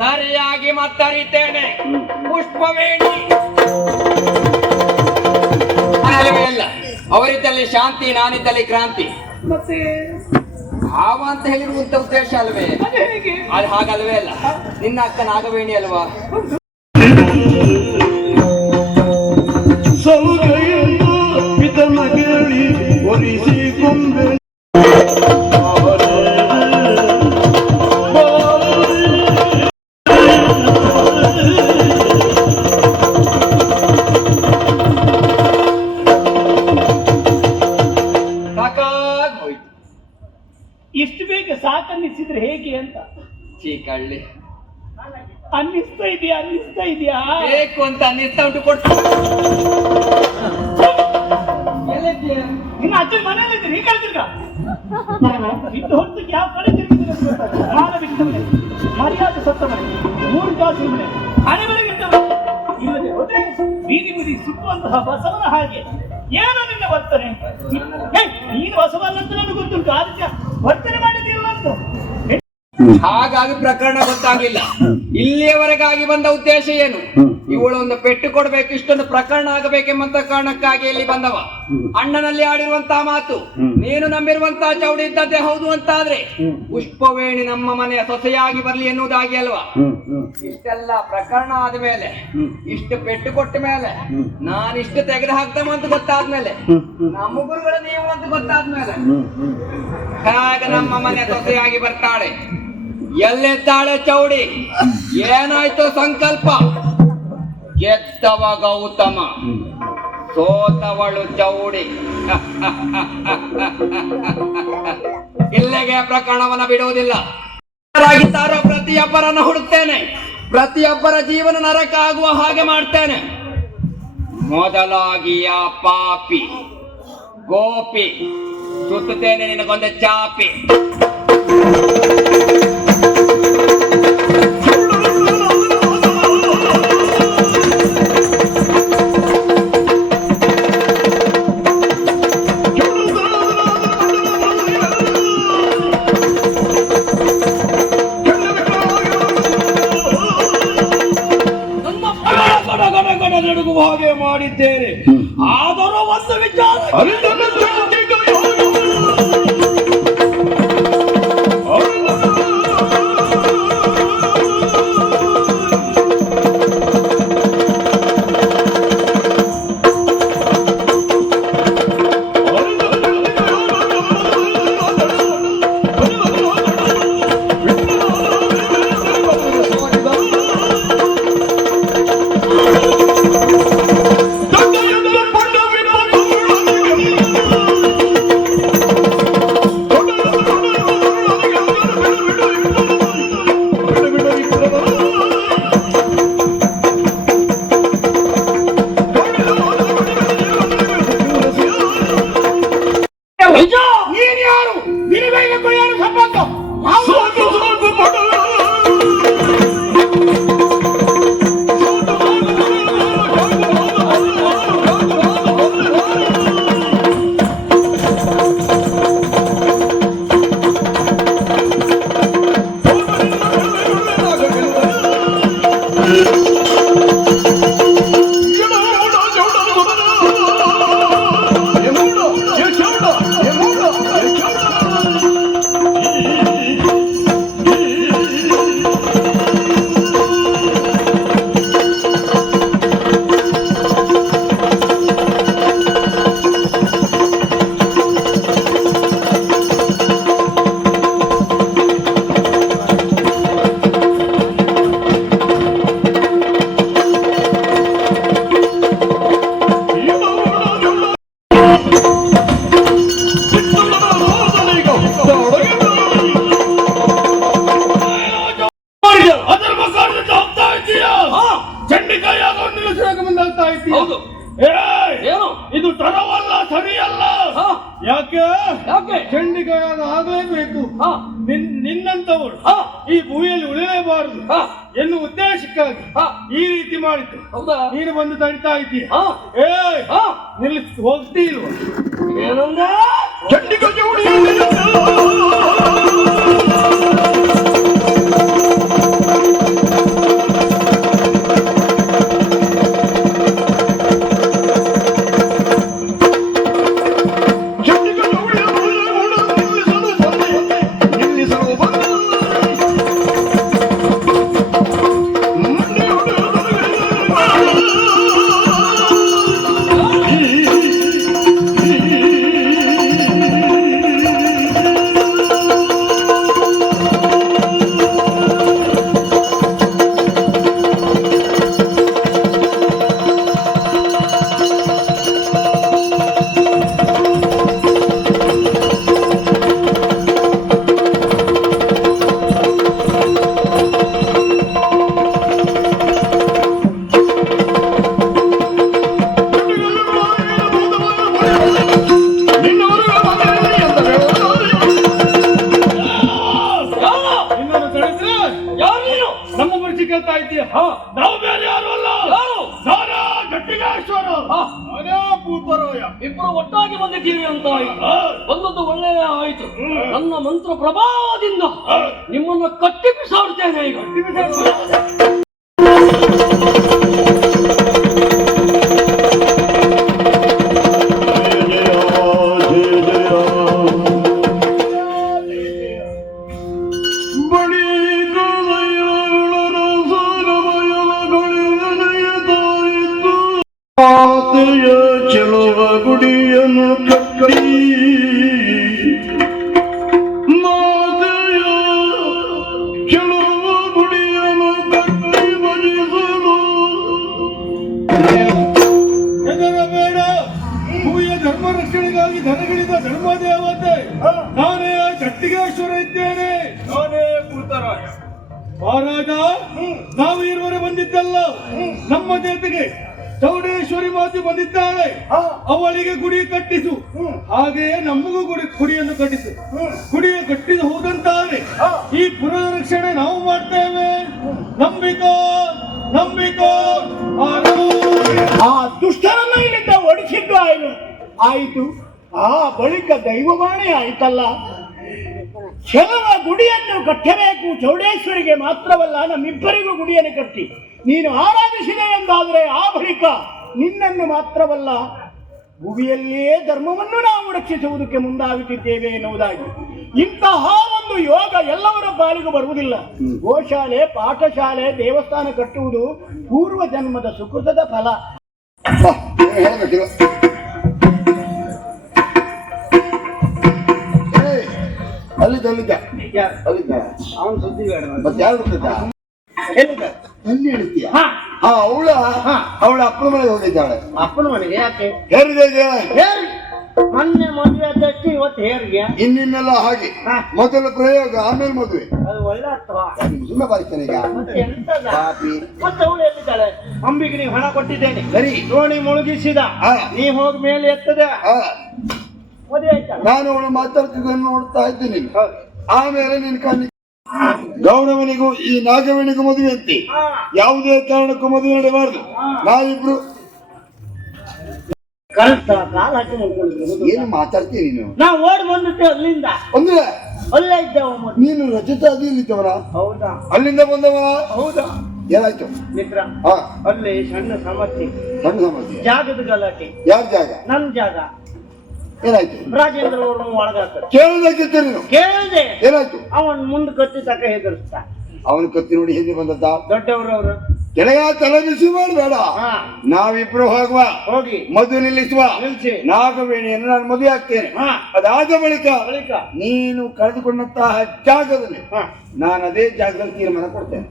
ಸರಿಯಾಗಿ ಮತ್ತರಿತೇನೆ. ಪುಷ್ಪವೇಣಿ ಅವರಿದ್ದಲ್ಲಿ ಶಾಂತಿ, ನಾನಿದ್ದಲ್ಲಿ ಕ್ರಾಂತಿ. ಮತ್ತೆ ಭಾವ ಅಂತ ಹೇಳಿರುವಂತ ಉದ್ದೇಶ ಅಲ್ವೇ? ಅದು ಹೇಗೆ? ಅದು ಹಾಗಲ್ವೇ ಅಲ್ಲ. ನಿನ್ನ ಅಕ್ಕ ನಾಗವೇಣಿ ಅಲ್ವಾ? ಸಾಕಾಗೋಯ್ತು. ಇಷ್ಟು ಬೇಗ ಸಾಕನ್ನಿಸಿದ್ರೆ ಹೇಗೆ ಅಂತ ಚೀಕಳ್ಳಿ ಅನ್ನಿಸ್ತಾ ಇದೆಯಾ ಬೇಕು ಅಂತ ಅನ್ನಿಸ್ತಾ ಉಂಟು. ಕೊಡ್ತು ಎಲ್ಲಿದ್ದೀಯ? ನಿನ್ನ ಅಜ್ಜನ ಮನೆಯಲ್ಲಿದ್ದೀರಿ ಈ ಕಳ್ತಿರ್ಗ ಇದ್ದು ಹೊತ್ತು ಯಾವ ಕಡೆ ತಿರುಗಿದ್ರೆ ಮಾನ ಬಿಟ್ಟ ಮನೆ, ಮರ್ಯಾದೆ ಸತ್ತ ಮನೆ, 3 ಜಾತಿ ಮನೆ, ಹಣೆ ಮನೆ ಬಿಟ್ಟ ಮನೆ. ಇಲ್ಲದೆ ಹೋದ್ರೆ ಬೀದಿ ಬೀದಿ ಸುತ್ತುವಂತಹ ಬಸವನ ಹಾಗೆ ಏನೋ ನಿನ್ನ ವರ್ತನೆ. ನೀನು ಬಸವಲ್ಲ ಅಂತ ನನಗೆ ಗೊತ್ತುಂಟು, ಆದಿತ್ಯ ವರ್ತನೆ ಮಾಡಿದಿಲ್ಲ ಅಂತ. ಹಾಗಾಗಿ ಪ್ರಕರಣ ಗೊತ್ತಾಗ್ಲಿಲ್ಲ. ಇಲ್ಲಿಯವರೆಗಾಗಿ ಬಂದ ಉದ್ದೇಶ ಏನು? ಇವಳು ಒಂದು ಪೆಟ್ಟು ಕೊಡ್ಬೇಕು, ಇಷ್ಟೊಂದು ಪ್ರಕರಣ ಆಗಬೇಕೆಂಬಂತ ಕಾರಣಕ್ಕಾಗಿ ಇಲ್ಲಿ ಬಂದವ. ಅಣ್ಣನಲ್ಲಿ ಆಡಿರುವಂತಹ ಮಾತು ನೀನು ನಂಬಿರುವಂತಹ ಚೌಡಿ ಇದ್ದದ್ದೇ ಹೌದು ಅಂತಾದ್ರೆ ಪುಷ್ಪವೇಣಿ ನಮ್ಮ ಮನೆಯ ಸೊಸೆಯಾಗಿ ಬರ್ಲಿ ಎನ್ನುವುದಾಗಿ ಅಲ್ವಾ? ಇಷ್ಟೆಲ್ಲ ಪ್ರಕರಣ ಆದ ಮೇಲೆ, ಇಷ್ಟು ಪೆಟ್ಟು ಕೊಟ್ಟ ಮೇಲೆ, ನಾನಿಷ್ಟು ತೆಗೆದು ಹಾಕ್ತೇವಂತ ಗೊತ್ತಾದ್ಮೇಲೆ, ನಮ್ಮ ಗುರುಗಳು ನೀವು ಅಂತ ಗೊತ್ತಾದ್ಮೇಲೆ ಹಾಗ ನಮ್ಮ ಮನೆಯ ಸೊಸೆಯಾಗಿ ಬರ್ತಾಳೆ. ಎಲ್ಲಿದ್ದಾಳೆ ಚೌಡಿ? ಏನಾಯ್ತು ಸಂಕಲ್ಪ? ಗೆದ್ದವ ಗೌತಮ, ಸೋತವಳು ಚೌಡಿ. ಇಲ್ಲಿಗೆ ಪ್ರಕರಣವನ್ನ ಬಿಡುವುದಿಲ್ಲ. ತಾರೋ ಪ್ರತಿಯೊಬ್ಬರನ್ನು ಹುಡುಕ್ತೇನೆ, ಪ್ರತಿಯೊಬ್ಬರ ಜೀವನ ನರಕ ಆಗುವ ಹಾಗೆ ಮಾಡ್ತೇನೆ. ಮೊದಲಾಗಿ ಆ ಪಾಪಿ ಗೋಪಿ ಸುತ್ತುತ್ತೇನೆ ನಿನಗೊಂದು ಚಾಪಿ. ನಡುಗುವ ಹಾಗೆ ಮಾಡಿದ್ದೇನೆ. ಆದರೂ ಒಂದು ವಿಚಾರ, ಇದು ತರವಲ್ಲ, ಸರಿಯಲ್ಲ. ಯಾಕೆ ಚಂಡಿಕಾಯಾಗ ಆಗಲೇಬೇಕು. ನಿನ್ನಂತವರು ಈ ಭೂಮಿಯಲ್ಲಿ ಉಳಿಯಲೇಬಾರದು ಎನ್ನುವ ಉದ್ದೇಶಕ್ಕಾಗಿ ಈ ರೀತಿ ಮಾಡಿದ್ದು. ನೀನು ಬಂದು ತಡಿತಾ ಇದ್ದೀಯ. ನಿಲ್ಲಿಸಿ ಹೋಗ್ತೀಲ್ವ? ಏನಂದ ಚಂಡಿಕಾ ಇಬ್ಬರು ಒಟ್ಟಾಗಿ ಬಂದಿದ್ದೀವಿ ಅಂತ ಆಯ್ತು. ಒಂದೊಂದು ಒಳ್ಳೆಯ ಆಯ್ತು. ನನ್ನ ಮಂತ್ರ ಪ್ರಭಾವದಿಂದ ನಿಮ್ಮನ್ನ ಕಟ್ಟಿ ಬಿಸಾಡ್ತೇನೆ ಈಗ. ಚೆಲುವ ಗುಡಿಯನ್ನು ಕಟ್ಟಿ ಮಾತೆಯ ಚೆಲುವ ಗುಡಿಯನ್ನು ಕಟ್ಟಿ ಭಜಿಸಲು ಹೆದರಬೇಡ. ಭೂಮಿಯ ಧರ್ಮ ರಕ್ಷಣೆಗಾಗಿ ಧನಗಳಿದ ಧರ್ಮ ದೇವತೆ ನಾನೇ ಗಟ್ಟಿಗೇಶ್ವರ ಇದ್ದೇನೆ. ನಾನೇ ಪುತ್ರರಾಯ. ಮಹಾರಾಜ, ನಾವು ಇರುವರೆ ಬಂದಿದ್ದಲ್ಲ, ನಮ್ಮ ಜೊತೆಗೆ ಚೌಡೇಶ್ವರಿ ಮಾತು ಬಂದಿದ್ದಾಳೆ. ಅವಳಿಗೆ ಗುಡಿ ಕಟ್ಟಿಸು, ಹಾಗೆಯೇ ನಮಗೂ ಗುಡಿಯನ್ನು ಕಟ್ಟಿಸು. ಗುಡಿಯ ಕಟ್ಟಿದ ಹೋದಂತಾದ್ರೆ ಈ ಪುರದ ರಕ್ಷಣೆ ನಾವು ಮಾಡ್ತೇವೆ. ನಂಬಿಕೋ ನಂಬಿಕೋ. ಆ ದುಷ್ಟರನ್ನ ಇಲ್ಲಿಂದ ಓಡಿಸಿದ್ದು ಆಯಿತು. ಆ ಬಳಿಕ ದೈವವಾಣಿ ಆಯ್ತಲ್ಲ, ಕೆಲವ ಗುಡಿಯನ್ನು ಕಟ್ಟಬೇಕು. ಚೌಡೇಶ್ವರಿಗೆ ಮಾತ್ರವಲ್ಲ, ನಮ್ಮಿಬ್ಬರಿಗೂ ಗುಡಿಯನ್ನು ಕಟ್ಟಿ ನೀನು ಆರಾಧಿಸಿದೆ ಎಂದಾದರೆ ಆ ಬಳಿಕ ನಿನ್ನನ್ನು ಮಾತ್ರವಲ್ಲ, ಭೂಮಿಯಲ್ಲಿಯೇ ಧರ್ಮವನ್ನು ನಾವು ರಕ್ಷಿಸುವುದಕ್ಕೆ ಮುಂದಾಗುತ್ತಿದ್ದೇವೆ ಎನ್ನುವುದಾಗಿ. ಇಂತಹ ಒಂದು ಯೋಗ ಎಲ್ಲವರ ಪಾಲಿಗೂ ಬರುವುದಿಲ್ಲ. ಗೋಶಾಲೆ, ಪಾಠಶಾಲೆ, ದೇವಸ್ಥಾನ ಕಟ್ಟುವುದು ಪೂರ್ವ ಜನ್ಮದ ಸುಕೃತದ ಫಲ. ಅಲ್ಲಿದ್ದ ಅವನು ಸುದ್ದಿ ಬೇಡ. ಮತ್ತೆ ಯಾರು ಗೊತ್ತಿದ್ದ? ಎಲ್ಲಿ ಹೇಳ್ತೀಯ? ಅವಳ ಅಪ್ಪನ ಮನೆಗೆ ಹೋಗಿದ್ದಾಳೆ. ಅಪ್ಪನ ಮನೆಗೆ ಯಾಕೆ? ಹೇರಿದೆ ಮೊನ್ನೆ ಮದುವೆ ಆದಷ್ಟು ಇವತ್ತು ಹೇರಿಗೆ. ಇನ್ನಿನ್ನೆಲ್ಲ ಹಾಗೆ ಮೊದಲ ಪ್ರಯೋಗ, ಆಮೇಲೆ ಮದುವೆ. ಅದು ಒಳ್ಳೆ ಅರ್ಥವಾ? ಸುಮ್ಮನೆ ಬಾರಿಸ್ತಾನೆ ಈಗ. ಮತ್ತೆ ಎಂತದ? ಮತ್ತೆ ಅವಳು ಎಲ್ಲಿದ್ದಾಳೆ? ಅಂಬಿಗೆ ನೀವು ಹಣ ಕೊಟ್ಟಿದ್ದೇನೆ, ಸರಿ, ದೋಣಿ ಮುಳುಗಿಸಿದ, ನೀ ಹೋಗಿ ಮೇಲೆ ಎತ್ತದೆ, ಮದುವೆ ಆಯ್ತಲ್ಲ. ನಾನು ಅವಳು ಮಾತಾಡ್ತಿದ್ದನ್ನು ನೋಡ್ತಾ ಇದ್ದೀನಿ. ಆಮೇಲೆ ನಿನ್ ಕಣ್ಣಿ ಗೌರವನಿಗೂ ಈ ನಾಗವನಿಗೂ ಮದುವೆ ಅಂತೆ. ಯಾವುದೇ ಕಾರಣಕ್ಕೂ ಮದುವೆ ನಡೆಯಬಾರದು. ನಾವಿಬ್ರು ಕಾಲ ಹಾಕಿ ಮಾಡ್ಕೊಂಡಿದ್ರು. ಏನು ಮಾತಾಡ್ತೀನಿ ನೀನು? ನಾವು ಓಡಿ ಬಂದಿದ್ದೆ ಅಲ್ಲಿಂದ. ಅಂದ್ರೆ ಅಲ್ಲೇ ಇದ್ದೇವ. ನೀನು ರಚಿತ ಅದಿಲ್ಲಿದ್ದವನ? ಹೌದಾ? ಅಲ್ಲಿಂದ ಬಂದವ? ಹೌದಾ? ಏನಾಯ್ತು ಮಿತ್ರ? ಅಲ್ಲಿ ಸಣ್ಣ ಸಮಸ್ಯೆ, ಸಣ್ಣ ಸಮಸ್ಯೆ. ಜಾಗದ ಗಲಾಟೆ. ಯಾರ ಜಾಗ? ನನ್ ಜಾಗ. ಏನಾಯ್ತು? ರಾಜೇಂದ್ರ ಅವರು ಒಳಗಾಕ ಕೇಳಬೇಕಿತ್ತು ನೀನು. ಕೇಳಿದೆ. ಏನಾಯ್ತು? ಅವನ್ ಮುಂದೆ ಕತ್ತಿ ತಕ ಹೆದರ್ಸ್ತಾ. ಅವನ ಕತ್ತಿ ನೋಡಿ ಹಿಂದೆ ಬಂದದ್ದ. ದೊಡ್ಡವರವರು ಕೆಳಗ ತಲೆ ಬಿಸಿ ಮಾಡಬೇಡ. ನಾವಿಬ್ರು ಹೋಗುವ, ಹೋಗಿ ಮದುವೆ ನಿಲ್ಲಿಸುವ. ನಿಲ್ಸಿ ನಾಗವೇಣಿಯನ್ನು ನಾನು ಮದುವೆ ಆಗ್ತೇನೆ. ಅದಾದ ಬಳಿಕ ನೀನು ಕಳೆದುಕೊಂಡಂತಹ ಜಾಗದಲ್ಲಿ ನಾನು ಅದೇ ಜಾಗದಲ್ಲಿ ತೀರ್ಮಾನ ಕೊಡ್ತೇನೆ.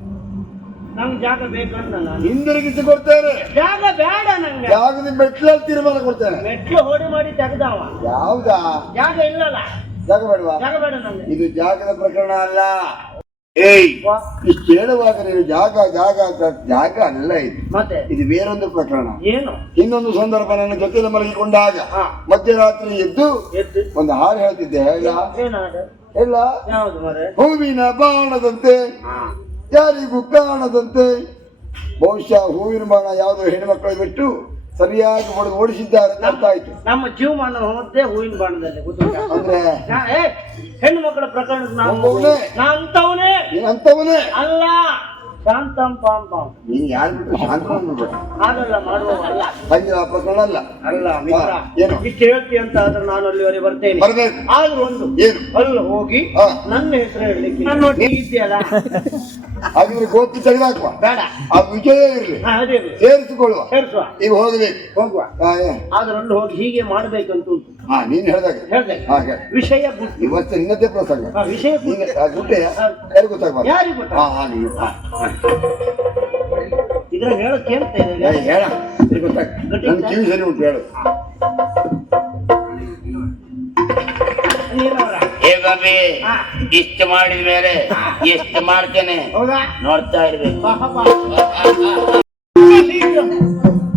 ನಂಗೆ ಜಾಗ ಬೇಕಂತ ನಾನು ಹಿಂದಿರುಗಿಸಿ ಕೊಡ್ತೇನೆ. ಜಾಗ ಬೇಡ ನಂಗೆ. ಜಾಗದ ಮೆಟ್ಲಲ್ಲಿ ತೀರ್ಮಾನ ಕೊಡ್ತೇನೆ. ಮೆಟ್ಲು ಹೊಡಿ ಮಾಡಿ ತೆಗ್ದಾವ. ಯಾವ್ದಾ? ಜಾಗ ಇಲ್ಲಲ್ಲ. ಜಾಗ ಬೇಡವಾ? ಜಾಗ ಬೇಡ ನಂಗೆ. ಇದು ಜಾಗದ ಪ್ರಕರಣ ಅಲ್ಲ. ಏಯ್, ಇಷ್ಟು ಹೇಳುವಾಗ ನೀನು ಜಾಗ ಜಾಗ ಜಾಗ ಅಲ್ಲ ಇದು. ಮತ್ತೆ ಇದು ಬೇರೊಂದು ಪ್ರಕರಣ. ಏನು? ಇನ್ನೊಂದು ಸಂದರ್ಭ ನನ್ನ ಜೊತೆಯಲ್ಲಿ ಮಲಗಿಕೊಂಡಾಗ ಮಧ್ಯರಾತ್ರಿ ಎದ್ದು ಒಂದು ಹಾಡು ಹೇಳ್ತಿದ್ದೆ. ಹೇಳ ಎಲ್ಲ ಯಾವ್ದು ಮರೆ? ಹೂವಿನ ಬಾಣದಂತೆ ಯಾರಿಗೂ ಕಾಣದಂತೆ. ಬಹುಶಃ ಹೂವಿನ ಬಾಣ ಯಾವುದೋ ಹೆಣ್ಮಕ್ಳು ಬಿಟ್ಟು ಸರಿಯಾಗಿ ಹೊಡೆದು ಓಡಿಸಿದ್ದಾರೆ ಅಂತ ಅರ್ಥ ಆಯ್ತು. ನಮ್ಮ ಜೀವಮಾನ ಹೋದೇ ಹೂವಿನ ಬಾಣದಲ್ಲಿ. ಅಂದ್ರೆ ಹೆಣ್ಣು ಮಕ್ಕಳ ಪ್ರಕರಣ ಅಂತವನೇ ಅಲ್ಲ. ಶಾಂತಂ ಪಾಂ ಪಾಂ. ನೀನ್ ಯಾರು ಬಿಟ್ಟು ಶಾಂತ ಹಾಗೆಲ್ಲ ಮಾಡುವವಲ್ಲ. ಹಾಗೆ ಆ ಪ್ರಕರಣ ಅಲ್ಲ. ಅಲ್ಲ ಮಿತ್ರ, ಏನು ಇಷ್ಟು ಹೇಳ್ತಿ ಅಂತ ಆದ್ರೆ ನಾನು ಅಲ್ಲಿವರೆಗೆ ಬರ್ತೇನೆ. ಬರ್ಬೇಕು. ಆದ್ರೂ ಒಂದು ಏನು? ಅಲ್ಲಿ ಹೋಗಿ ನನ್ನ ಹೆಸರು ಹೇಳಲಿಕ್ಕೆ ನಾನು ಒಟ್ಟಿಗೆ ಇದೆಯಲ್ಲ. ಹಾಗಿದ್ರೆ ಗೋಪಿ ತೆಗೆದಾಕುವ ಬೇಡ, ಆ ವಿಜಯ ಇರ್ಲಿ, ಅದೇ ಸೇರಿಸಿಕೊಳ್ಳುವ. ಸೇರಿಸುವ. ಈಗ ಹೋಗ್ಬೇಕು, ಹೋಗುವ. ಆದ್ರೆ ಅಲ್ಲಿ ಹೋಗಿ ಹೀಗೆ ಮಾಡ್ಬೇಕಂತ ಉಂಟು. ನೀನ್ ಹೇಳ್ದಾಗ ಹೇಳ್ದೆ ಹಾಗೆ ವಿಷಯ ಗುಟ್ಟು. ಇವತ್ತು ನಿನ್ನದೇ ಪ್ರಸಂಗ. ವಿಷಯ ಗುಟ್ಟೆ ಯಾರು ಗೊತ್ತಾಗ ಯಾರಿಗೆ ಗೊತ್ತ? ಇದ್ರ ಹೇಳಕ್ ಕೇಳ್ತಾ ಹೇಳ ಗೊತ್ತಾಗ. ನನ್ ಕಿವಿ ಸರಿ ಉಂಟು, ಹೇಳು. ಹೇಗೆ ಇಷ್ಟು ಮಾಡಿದ ಮೇಲೆ ಎಷ್ಟು ಮಾಡ್ತೇನೆ ನೋಡ್ತಾ ಇರ್ಬೇಕು.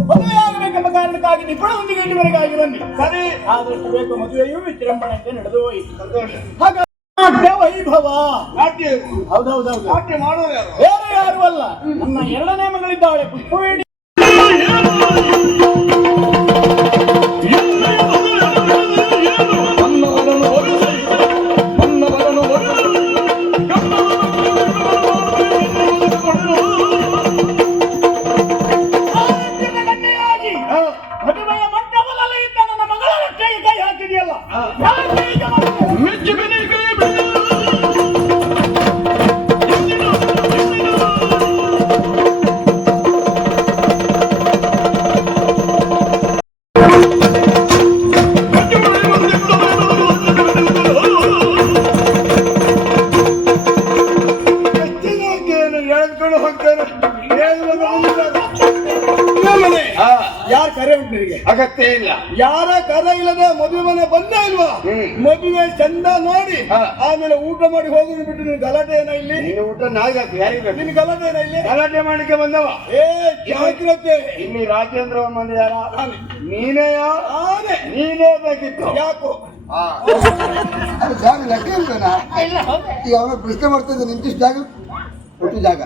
ಮದುವೆ ಆಗಬೇಕೆಂಬ ಕಾರಣಕ್ಕಾಗಿ ನಿಪುಣದೊಂದಿಗೆ ಇಲ್ಲಿವರೆಗಾಗಿ ಬನ್ನಿ. ಸರಿ, ಆದಷ್ಟು ಬೇಕು ಮದುವೆಯೂ ವಿಜೃಂಭಣೆಯಿಂದ ನಡೆದು ಹೋಯಿತು. ಸಂತೋಷ. ನಾಟ್ಯ ವೈಭವ. ನಾಟ್ಯ ಹೌದೌದೌದು. ನಾಟ್ಯ ಮಾಡೋರು ಯಾರು? ಬೇರೆ ಯಾರು ಅಲ್ಲ, ನನ್ನ ಎರಡನೇ ಮಗಳಿದ್ದಾಳೆ ಪುಷ್ಪವೇಣಿ. ಯಾರ ಕರೆ ಉಂಟು ನಿನಗೆ? ಅಗತ್ಯ ಇಲ್ಲ. ಯಾರ ಕರೆ ಇಲ್ಲದೆ ಮದುವೆ ಮನೆ ಬಂದೇ ಇಲ್ವಾ? ಮದುವೆ ಚಂದ ನೋಡಿ ಆಮೇಲೆ ಊಟ ಮಾಡಿ ಹೋಗುದು ಬಿಟ್ಟು ನಿನ್ ಗಲಾಟೆ ಏನ ಇಲ್ಲಿ? ನೀನು ಊಟ ನಾಲ್ಕು ಯಾರಿಗೆ ನಿನ್ ಗಲಾಟೆ ಏನ ಇಲ್ಲಿ? ಗಲಾಟೆ ಮಾಡ್ಲಿಕ್ಕೆ ಬಂದವ. ಜಾಗ್ರತೆ. ಇಲ್ಲಿ ರಾಜೇಂದ್ರ ಮಂದಿ ಯಾರ? ನೀನೇ ನೀನೇ ಬೇಕಿತ್ತು. ಯಾಕೋ ಜಾಗ ಲೆಕ್ಕ ಇಲ್ವೇನಾ? ಈಗ ಅವನ ಪ್ರಶ್ನೆ ಮಾಡ್ತಿದ್ದೆ ನಿಂತಿಷ್ಟು ಜಾಗ ಒಟ್ಟು ಜಾಗ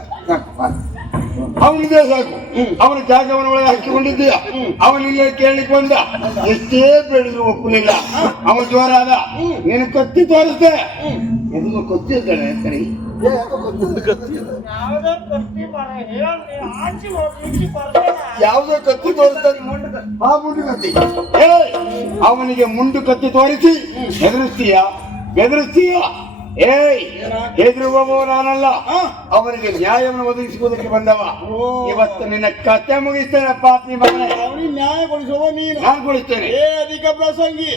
ಅವನಿದೆ ಸಾಕು. ಅವನ ಜಾಗವನ್ನ ಒಳಗೆ ಹಾಕಿಕೊಂಡಿದ್ದೀಯ. ಅವನಿಲ್ಲ ಕೇಳಲಿಕ್ಕೆ ಬಂದ, ಎಷ್ಟೇ ಬೆಳೆದ್ರು ಒಪ್ಪಲಿಲ್ಲ. ಅವನ ಜೋರ ಆದ. ನೀನು ಕತ್ತಿ ತೋರಿಸ್ದೆ. ಎದು ಕೊತ್ತಿ ಇದ್ದಾಳೆ ಸರಿ. ಯಾವುದೋ ಕತ್ತಿ ತೋರಿಸ್ತಾನೆ. ಆ ಮುಂದೆ ಕತ್ತಿ ಅವನಿಗೆ ಮುಂಡು ಕತ್ತಿ ತೋರಿಸಿ ಬೆದರಿಸ್ತೀಯ. ಹೆದರುವವ ನಾನಲ್ಲ, ಅವನಿಗೆ ನ್ಯಾಯವನ್ನು ಒದಗಿಸುವುದಕ್ಕೆ ಬಂದವ. ಇವತ್ತು ನಿನ್ನ ಕತೆ ಮುಗಿಸ್ತೇನೆ ಪಾಪಿ ಮಗನೇ. ಅವನಿಗೆ ನ್ಯಾಯ ಕೊಡಿಸುವ ನೀನು. ನಾನು ಕೊಡಿಸ್ತೇನೆ. ಅಧಿಕ ಪ್ರಸಂಗಿ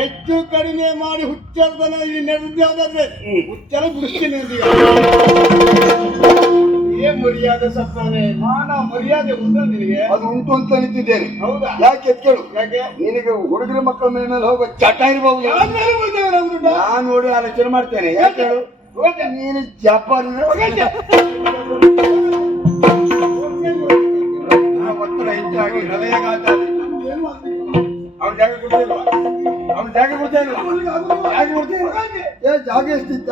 ಹೆಚ್ಚು ಕಡಿಮೆ ಮಾಡಿ ಹುಚ್ಚರದನ ನಡೆದಾದ್ರೆ ಹುಚ್ಚರ ಬಿಡ್ತೀನಿ. ಏನ್ ಮರ್ಯಾದೆ ಸತ್ತಾನೆ? ಮಾನ ಮರ್ಯಾದೆ ಉಂಟ ನಿನಗೆ? ಅದು ಉಂಟು ಅಂತ ನಿಂತಿದ್ದೇನೆ. ಹೌದಾ? ಯಾಕೆ ಕೇಳು. ಯಾಕೆ? ನಿನಗೆ ಹುಡುಗರ ಮಕ್ಕಳ ಮೇಲೆ ಹೋಗೋ ಚಟ ಇರಬಹುದು. ನಾನು ನೋಡಿ ಆಲೋಚನೆ ಮಾಡ್ತೇನೆ. ಯಾಕೆ ಹೇಳು? ನೀನು ಜಪಾನ್ ಒತ್ತಡ ಹೆಚ್ಚಾಗಿ ಹೃದಯಘಾತ. ಅವನ ಜಾಗ ಕೊಡ್ತಿಲ್ವಾ? ಅವನ ಜಾಗ ಕೊಡ್ತೇನಿಲ್ಲ. ಜಾಗ ಕೊಡ್ತೇನೆ. ಜಾಗ ಎಷ್ಟಿತ್ತ?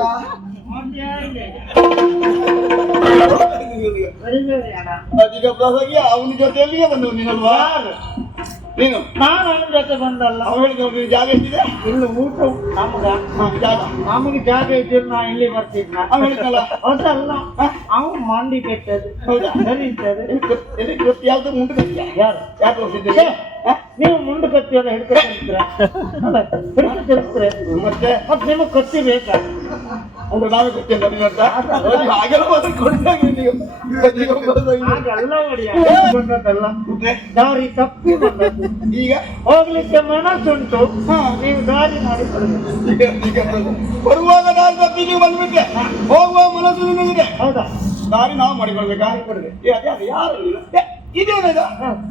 ಅಧಿಕ ಪ್ರಸಂಗಿ ಅವನ ಜೊತೆಯಲ್ಲಿಯೇ ಬಂದವು ನೀನಲ್ವಾ? ನೀನು ನಾನು ಅವನ ಜೊತೆ ಬಂದಲ್ಲ. ಅವ್ನು ಹೇಳಿದ ಜಾಗ ಎಷ್ಟಿದೆ? ಇಲ್ಲಿ ಊಟ ಜಾಗ ನಮಗೆ ಜಾಗ ಇದ್ದಿಲ್ಲ. ನಾ ಇಲ್ಲಿ ಬರ್ತಿದ್ನ. ಅವ್ನು ಹೇಳಿದ್ನಲ್ಲ. ಅದಲ್ಲ ಅವ್ನು ಮಂಡಿ ಕೆಟ್ಟದು. ಹೌದಾ? ಸರಿತದೆ. ಯಾವ್ದು ಮುಂದೆ ಕತ್ತಿಯ? ಯಾರು ಯಾಕೆ ಹೋಗ್ತಿದ್ದೆ? ನೀವು ಮುಂದೆ ಕತ್ತಿ ಎಲ್ಲ ಹಿಡ್ಕೊಳ್ತೀರ? ಮತ್ತೆ ನಿಮಗೆ ಕತ್ತಿ ಬೇಕಾ? ಅಂದ್ರೆ ನಾವೇ ಗೊತ್ತಿಲ್ಲ ಹಾಗೆಲ್ಲ ಕೊಡ್ತಾಗಿ ನೀವು. ಹಾಗೆಲ್ಲ ಬಂದದ್ದಲ್ಲ, ದಾರಿ ತಪ್ಪಿ ಬಂದದ್ದು. ಈಗ ಹೋಗ್ಲಿಕ್ಕೆ ಮನಸ್ಸುಂಟು, ನೀವು ದಾರಿ ಮಾಡಿಕೊಡ್ಬೇಕು. ಬರುವಾಗ ದಾರಿ ತಪ್ಪಿ ನೀವು ಬಂದ್ಬಿಟ್ಟೆ, ಹೋಗುವ ಮನಸ್ಸು ನಿಮಗೆ. ಹೌದಾ? ದಾರಿ ನಾವು ಮಾಡಿಕೊಳ್ಬೇಕಾ? ಅದೇ ಯಾರು ಇದೇನದ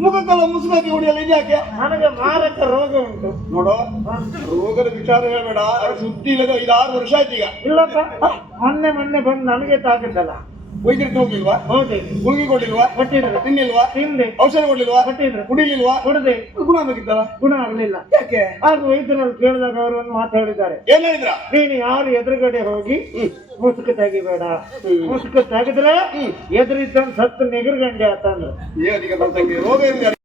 ಮುಖಕ್ಕೆಲ್ಲ ಮುಸುಕಾಕಿ ಹೊಡಿಯಲ್ಲ, ಇದ್ಯಾಕೆ? ನನಗೆ ಮಾರಕ ರೋಗ ಉಂಟು. ನೋಡೋ, ರೋಗದ ವಿಚಾರ ಹೇಳ್ಬೇಡ. ಸುದ್ದಿ ಇಲ್ಲದ 5-6 ವರ್ಷ ಆಯ್ತು ಈಗ. ಇಲ್ಲಪ್ಪ, ಮೊನ್ನೆ ಬಂದು ನನಗೆ ತಾಕತ್ತಲ್ಲ. ವೈದ್ಯರಿಗೆ ಹೋಗ್ಲಿಲ್ವಾ? ಹೌದು. ಗುಳಿಗೆ ಕೊಡ್ಲಿಲ್ವಾ? ಕೊಟ್ಟಿದ್ರು. ತಿನ್ನಿಲ್ವಾ? ತಿಂದೆ. ಔಷಧ ಕೊಡ್ಲಿಲ್ವಾ? ಕೊಟ್ಟಿದ್ರು. ಕುಡಿಲಿಲ್ವಾ? ಕುಡ್ದೆ. ಗುಣ ಬೇಕಿತ್ತಲ್ಲ? ಗುಣ ಆಗಲಿಲ್ಲ. ಯಾಕೆ? ಆಗ ವೈದ್ಯರಲ್ಲಿ ಕೇಳಿದಾಗ ಅವರು ಒಂದು ಮಾತು ಹೇಳಿದ್ದಾರೆ. ಏನ್ ಹೇಳಿದ್ರ? ನೀನು ಯಾರು ಎದುರುಗಡೆ ಹೋಗಿ ಮುಸುಕು ತೆಗಿಬೇಡ. ಮುಸುಕು ತೆಗೆದ್ರೆ ಎದುರಿದ್ದ ಸತ್ತು ನೆಗರ್ಗಂಡೆ ಆತಂದ್ರು. ಅಧಿಕ ಪ್ರಸಂಗಿ ರೋಗ ಇದೆ.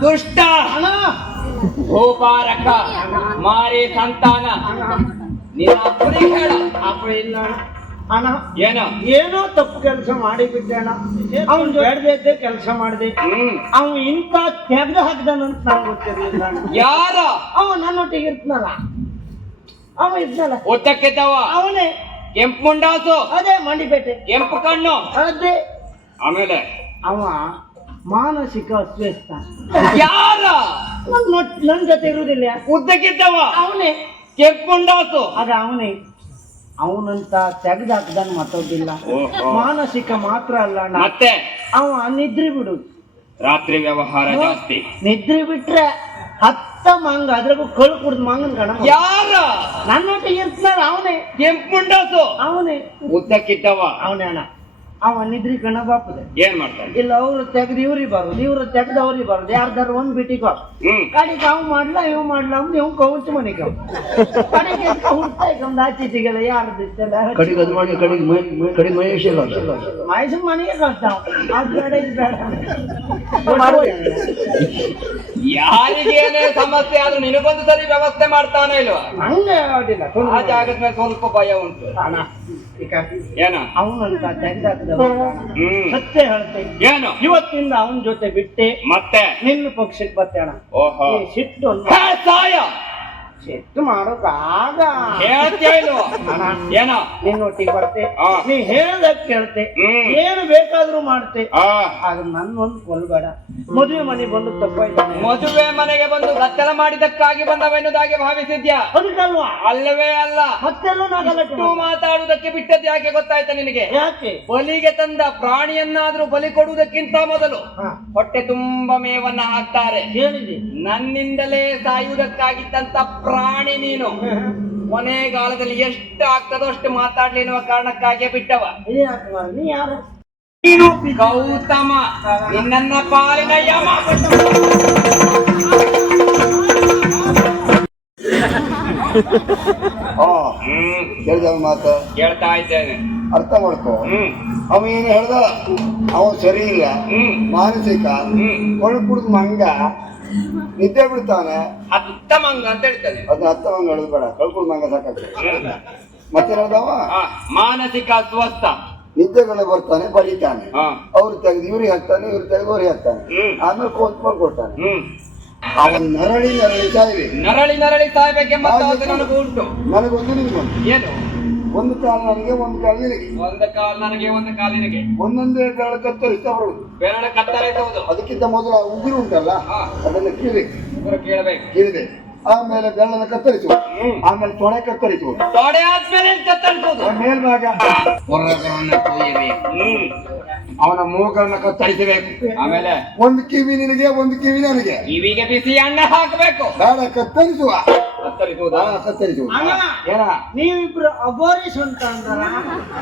ದುಷ್ಟ ಭೂಪಾರಕ ಮಾರಿ ಸಂತಾನ. ನಿನ್ನ ಅಪ್ಪನಿಗೆ ಹೇಳ. ಅಪ್ಪ ಇಲ್ಲ ಅಣ್ಣ, ಏನ ಏನೋ ತಪ್ಪು ಕೆಲಸ ಮಾಡಿ ಬಿಟ್ಟಣ. ಅವನ್ ಬೇಡದೇ ಕೆಲಸ ಮಾಡಿದೆ. ಅವ ಇಂಥ ತೆಗೆದು ಹಾಕ್ದಾನಂತ ನಂಗೆ ಗೊತ್ತಿರ್ಲಿಲ್ಲ. ಯಾರ? ಅವ ನನ್ನೊಟ್ಟಿಗೆ ಇರ್ತನಲ್ಲ, ಅವ ಇದ್ನಲ್ಲ, ಒತ್ತಕ್ಕೆದ್ದವ ಅವನೇ. ಕೆಂಪು ಮುಂಡಾಸು, ಅದೇ ಮಂಡಿಪೇಟೆ, ಕೆಂಪು ಕಣ್ಣು. ಅದೇ ಆಮೇಲೆ ಅವ ಮಾನಸಿಕ ಅಸ್ವಸ್ಥ. ಯಾರ? ನನ್ ಜೊತೆ ಇರುವುದಿಲ್ಲ. ಉದ್ದಕ್ಕಿದ್ದವ ಅವನೇ. ಕೆಂಪು ಮುಂಡಾಸು. ಆಗ ಅವನೇ. ಅವನಂತ ತೆಗೆದು ಹಾಕ್ದಾನ ಮತ್ತೊಂದಿಲ್ಲ. ಮಾನಸಿಕ ಮಾತ್ರ ಅಲ್ಲ ಅಣ್ಣ, ಮತ್ತೆ ಅವ ನಿದ್ರೆ ಬಿಡು. ರಾತ್ರಿ ವ್ಯವಹಾರ ಜಾಸ್ತಿ. ನಿದ್ರೆ ಬಿಟ್ರೆ 10 ಮಂಗ, ಅದ್ರಾಗೂ ಕಳು ಕುಡ್ದು ಮಂಗನ್ ಕಣ. ಯಾರ? ನನ್ನೊಟ್ಟಿಗೆ ಇರ್ತಾನ ಅವನೇ. ಕೆಂಪು ಮುಂಡಾಸು, ಅವನೇ. ಉದ್ದಕ್ಕಿದ್ದವ ಅವನೇ ಅಣ್ಣ. ಅವ ನಿದ್ರಿ ಕಣ ಬಾಪದೆ. ಏನ್ ಮಾಡ್ತಾನೆ? ಇಲ್ಲ, ಅವ್ರು ತೆಗ್ದು ಇವ್ರಿಗೆ ಬರುದು, ಇವ್ರು ತೆಗ್ದು ಅವ್ರಿಗೆ ಬರುದು. ಯಾರ್ದಾರು ಒಂದ್ ಬಿಟ್ಟಿಗೆ ಕಡೆಗೆ ಅವ್ ಮಾಡ್ಲಾ ಇವ್ ಮಾಡ್ಲಾ ಅಂದ್ ಇವ್ ಕೌಂಚು ಮನೆಗೆ ಕಡೆಗೆ ಹುಡ್ತಾ ಒಂದು ಆಚೀಚೆಗೆಲ್ಲ ಯಾರ್ದು ಮಹೇಶ್ ಮನೆಗೆ ಕಳ್ತಾವ. ಅದ್ ಬೇಡ ಇದು ಬೇಡ. ಯಾರಿಗೇನೇ ಸಮಸ್ಯೆ ಆದ್ರೂ ನಿನಗೊಂದು ಸರಿ ವ್ಯವಸ್ಥೆ ಮಾಡ್ತಾನೆ ಇಲ್ವಾ? ಹಂಗೆ ಅಡ್ಡಿಲ್ಲ. ಆ ಜಾಗದ ಮೇಲೆ ಸ್ವಲ್ಪ ಭಯ ಉಂಟು. ಅಣ್ಣ ಏನ ಅವನಂತ ತೆಗೆದಾಕದವ ಹ್ಮ್ ಸತ್ಯ ಹೇಳ್ತೆ ಏನು ಇವತ್ತಿಂದ ಅವನ ಜೊತೆ ಬಿಟ್ಟೆ ಮತ್ತೆ ನಿನ್ನ ಪಕ್ಷಕ್ಕೆ ಬರ್ತೇಣ ಓಹೋ ಈ ಸಿಟ್ಟು ಹೇ, ಸಾಯ ಸಿಟ್ಟು ಮಾಡೋಕಾಗ ಹೇಳ್ತೀಯ ಇಲ್ವೋ? ಏನ ನಿನ್ನೊಟ್ಟಿಗೆ ಬರ್ತೆ ಆ. ನೀ ಹೇಳ್ದ ಕೇಳ್ತೆ ಹ್ಮ್. ಏನು ಬೇಕಾದ್ರೂ ಮಾಡ್ತೆ ಆ, ಆದ್ರೆ ನನ್ನೊಂದು ಕೊಲ್ಬೇಡ ಮದುವೆ ಮನೆ ಬಂದು ತಪ್ಪಾಯ್ತಾನೆ ಮದುವೆ ಮನೆಗೆ ಬಂದು ಗದ್ದಲ ಮಾಡಿದ್ದಕ್ಕಾಗಿ ಬಂದವೆನ್ನುವುದಾಗಿ ಭಾವಿಸಿದ್ಯಾ? ಅದಕ್ಕಲ್ವಾ ಅಲ್ಲವೇ ಅಲ್ಲ. ಮತ್ತೆಲ್ಲೂ ನಾ ಗಲಾಟೆ ಇಷ್ಟು ಮಾತಾಡುವುದಕ್ಕೆ ಬಿಟ್ಟದ್ದು ಯಾಕೆ ಗೊತ್ತಾಯ್ತಾ ನಿನಗೆ? ಯಾಕೆ ಬಲಿಗೆ ತಂದ ಪ್ರಾಣಿಯನ್ನಾದ್ರೂ ಬಲಿ ಕೊಡುವುದಕ್ಕಿಂತ ಮೊದಲು ಹಾ. ಹೊಟ್ಟೆ ತುಂಬಾ ಮೇವನ್ನ ಹಾಕ್ತಾರೆ. ಹೇಳಿದೆ ನನ್ನಿಂದಲೇ ಸಾಯುವುದಕ್ಕಾಗಿದ್ದಂತ ಪ್ರಾಣಿ ನೀನು ಕೊನೆಗಾಲದಲ್ಲಿ ಎಷ್ಟು ಆಗ್ತದೋ ಅಷ್ಟು ಮಾತಾಡ್ಲಿ ಎನ್ನುವ ಕಾರಣಕ್ಕಾಗಿಯೇ ಬಿಟ್ಟವ. ನೀ ಯಾರು ಗೌತಮ ನಿನ್ನ ಪಾಲಿನ ಯಮ. ಕೇಳಿದ ಮಾತು ಹೇಳ್ತಾ ಇದ್ದೇನೆ. ಅರ್ಥ ಮಾಡ್ಕೋ. ಅವ ಏನು ಹೇಳ್ದ ಅವ ಸರಿ ಇಲ್ಲ, ಮಾನಸಿಕ ಕೊಳು ಕುಡಿದು ಮಂಗ ನಿದ್ದೆ ಬಿಡ್ತಾನೆ. ಹತ್ತ ಮಂಗ ಅಂತ ಹೇಳ್ತಾನೆ. ಅದನ್ನ ಹತ್ತ ಮಂಗ ಹೇಳುದು ಬೇಡ, ಕಳ್ಕುಡ್ ಮಂಗ ಸಾಕಾಗ್ತದೆ. ಮತ್ತೆ ಹೇಳ್ದವ ಮಾನಸಿಕ ಸ್ವಸ್ಥ. ನಿದ್ದೆಗಳು ಬರ್ತಾನೆ, ಬರೀತಾನೆ, ಹಾ. ಅವ್ರು ತೆಗೆದು ಇವ್ರಿಗೆ ಹಾಕ್ತಾನೆ, ಇವ್ರು ತೆಗೆದು ಅವ್ರಿಗೆ ಹಾಕ್ತಾನೆ, ಆಮೇಲೆ ಕೋತ್ಕೊಂಡು ಕೊಡ್ತಾನೆ. ಅವನ್ ನರಳಿ ನರಳಿ ಸಾಯ್ಬೇಕು. ನರಳಿ ನರಳಿ ಸಾಯ್ಬೇಕೆಂಬ ಆಸೆ ನನಗೂ ಉಂಟು. ನನಗೊಂದು ನಿನ್ಗೊಂದು, ಏನು? ಒಂದು ಕಾಲು ನನಗೆ, ಒಂದು ಕಾಲು ನಿನಗೆ, ಒಂದು ಕಾಲು ನನಗೆ, ಒಂದು ಕಾಲಿನಗೆ, ಒಂದೊಂದೇ ಬೆರಳು ಕತ್ತರಿಸ್ತಾ ಬರುದು. ಬೆರಳು ಕತ್ತರಿಸುವುದು. ಅದಕ್ಕಿಂತ ಮೊದಲು ಉಗುರು ಉಂಟಲ್ಲ, ಹಾ. ಅದನ್ನ ಕೀಳ್ಬೇಕು. ಇವರು ಕೇಳಬೇಕು. ಕೀಳಿದೆ ಆಮೇಲೆ ಬೆರಳನ್ನ ಕತ್ತರಿಸುವುದು, ಆಮೇಲೆ ತೊಡೆ ಕತ್ತರಿಸುವುದು, ತೊಡೆ ಆದ್ಮೇಲೆ ಕತ್ತರಿಸುವುದು, ಮೇಲ್ಭಾಗ ಹೊರಗವನ್ನು ಕೊಯ್ಯಬೇಕು, ಅವನ ಮೂಗನ್ನ ಕತ್ತರಿಸಬೇಕು. ಆಮೇಲೆ ಒಂದು ಕಿವಿ ನಿನಗೆ, ಒಂದು ಕಿವಿ ನನಗೆ. ಕಿವಿಗೆ ಬಿಸಿ ಎಣ್ಣೆ ಹಾಕಬೇಕು. ಬೇಡ, ಕತ್ತರಿಸುವ. ಕತ್ತರಿಸುವುದಾ? ಕತ್ತರಿಸುವ. ಅಣ್ಣ ಏನ ನೀವಿಬ್ರು ಅಗೋರಿಸ್ ಅಂತ ಅಂದಾರ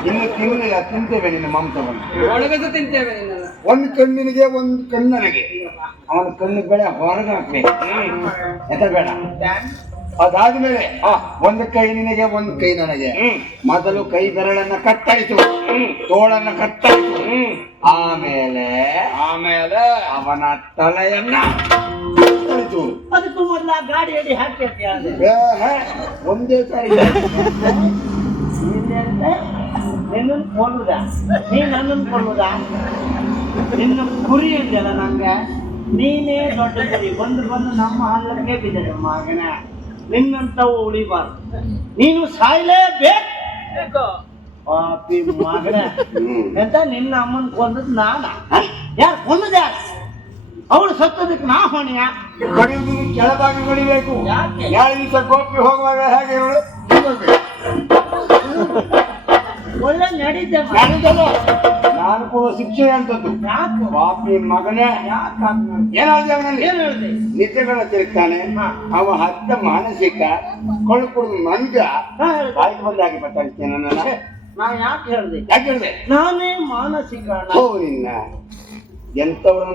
ಇನ್ನು ತಿನ್ನಲಿಲ್ಲ, ತಿಂತೇವೆ ನಿನ್ನ ಮಾಂಸವನ್ನು. ಒಣಗಿಸು ತಿಂತೇವೆ ನಿನ್ನನ್ನು. ಒಂದು ಕಣ್ಣಿನಿಗೆ, ಒಂದು ಕಣ್ಣು ನನಗೆ. ಅವನ ಕಣ್ಣು ಬೆಳೆ ಹೊರಗೆ ಹಾಕ್ಬೇಕು, ಎತ್ತ ಬೇಡ. ಅದಾದ್ಮೇಲೆ ಒಂದು ಕೈ ನಿನಗೆ, ಒಂದು ಕೈ ನನಗೆ. ಮೊದಲು ಕೈ ಬೆರಳನ್ನ ಕತ್ತರಿಸು, ತೋಳನ್ನ ಕತ್ತರಿಸು, ಆಮೇಲೆ ಅವನ ತಲೆಯನ್ನ ಕತ್ತರಿಸು. ಅದಕ್ಕೂ ಮೊದಲ ಗಾಡಿ ಅಡಿ ಹಾಕಿ ಒಂದೇ ಸಾರಿ ನಿನ್ನನ್ನು ಕೊಲ್ಲುದ, ನೀ ನನ್ನನ್ನು ಕೊಲ್ಲುದ? ನಿನ್ನ ಗುರಿ ಇದೆಯಲ್ಲ ನಂಗೆ, ನೀನೇ ದೊಡ್ಡ ಗುರಿ. ಬಂದು ಬಂದು ನಮ್ಮ ಹಳ್ಳಕ್ಕೆ ಬಿದ್ದರೆ ಮಗನ, ನಿನ್ನಂತವು ಉಳಿಬಾರ್ದು. ನೀನು ಸಾಯ್ಲೇಬೇಕು ಪಾಪಿ ಮಗನ. ಎಂತ ನಿನ್ನ ಅಮ್ಮನ ಕೊಂದದ್ ನಾನ? ಯಾರು ಕೊಂದದ? ಅವಳು ಸತ್ತದಕ್ಕೆ ನಾ ಹೊಣೆಯ? ಬಡಿಯುವುದು ಕೆಳಗಾಗಿ ಬಡಿಬೇಕು. ಯಾಕೆ? 2 ದಿವಸ ಗೋಪಿ ಹೋಗುವಾಗ ಹೇಗೆ ಹೇಳು? ಒಳ್ಳೆ ನಡೀತೆ ನಾನು ಕೊಡುವ ಶಿಕ್ಷೆ ಅಂತದ್ದು. ಯಾಕೆ? ಪಾಪಿ ಮಗನೇ, ಏನಾಗಿದೆ ಅವನಲ್ಲಿ? ಏನ್ ಹೇಳಿದೆ? ನಿದ್ದೆಗಳ ತಿರುಗ್ತಾನೆ. ಅವ ಹತ್ತ ಮಾನಸಿಕ ಕೊಳು ಕುಡಿದು ಮಂಗ ಬಾಯಿಗೆ ಬಂದಾಗಿ ಬರ್ತಾನೆ ನನ್ನ. ನಾ ಯಾಕೆ ಹೇಳಿದೆ? ಯಾಕೆ ಹೇಳಿದೆ? ನಾನೇ ಮಾನಸಿಕ ಹೋ ನಿನ್ನ ಎಂತವರನ್ನು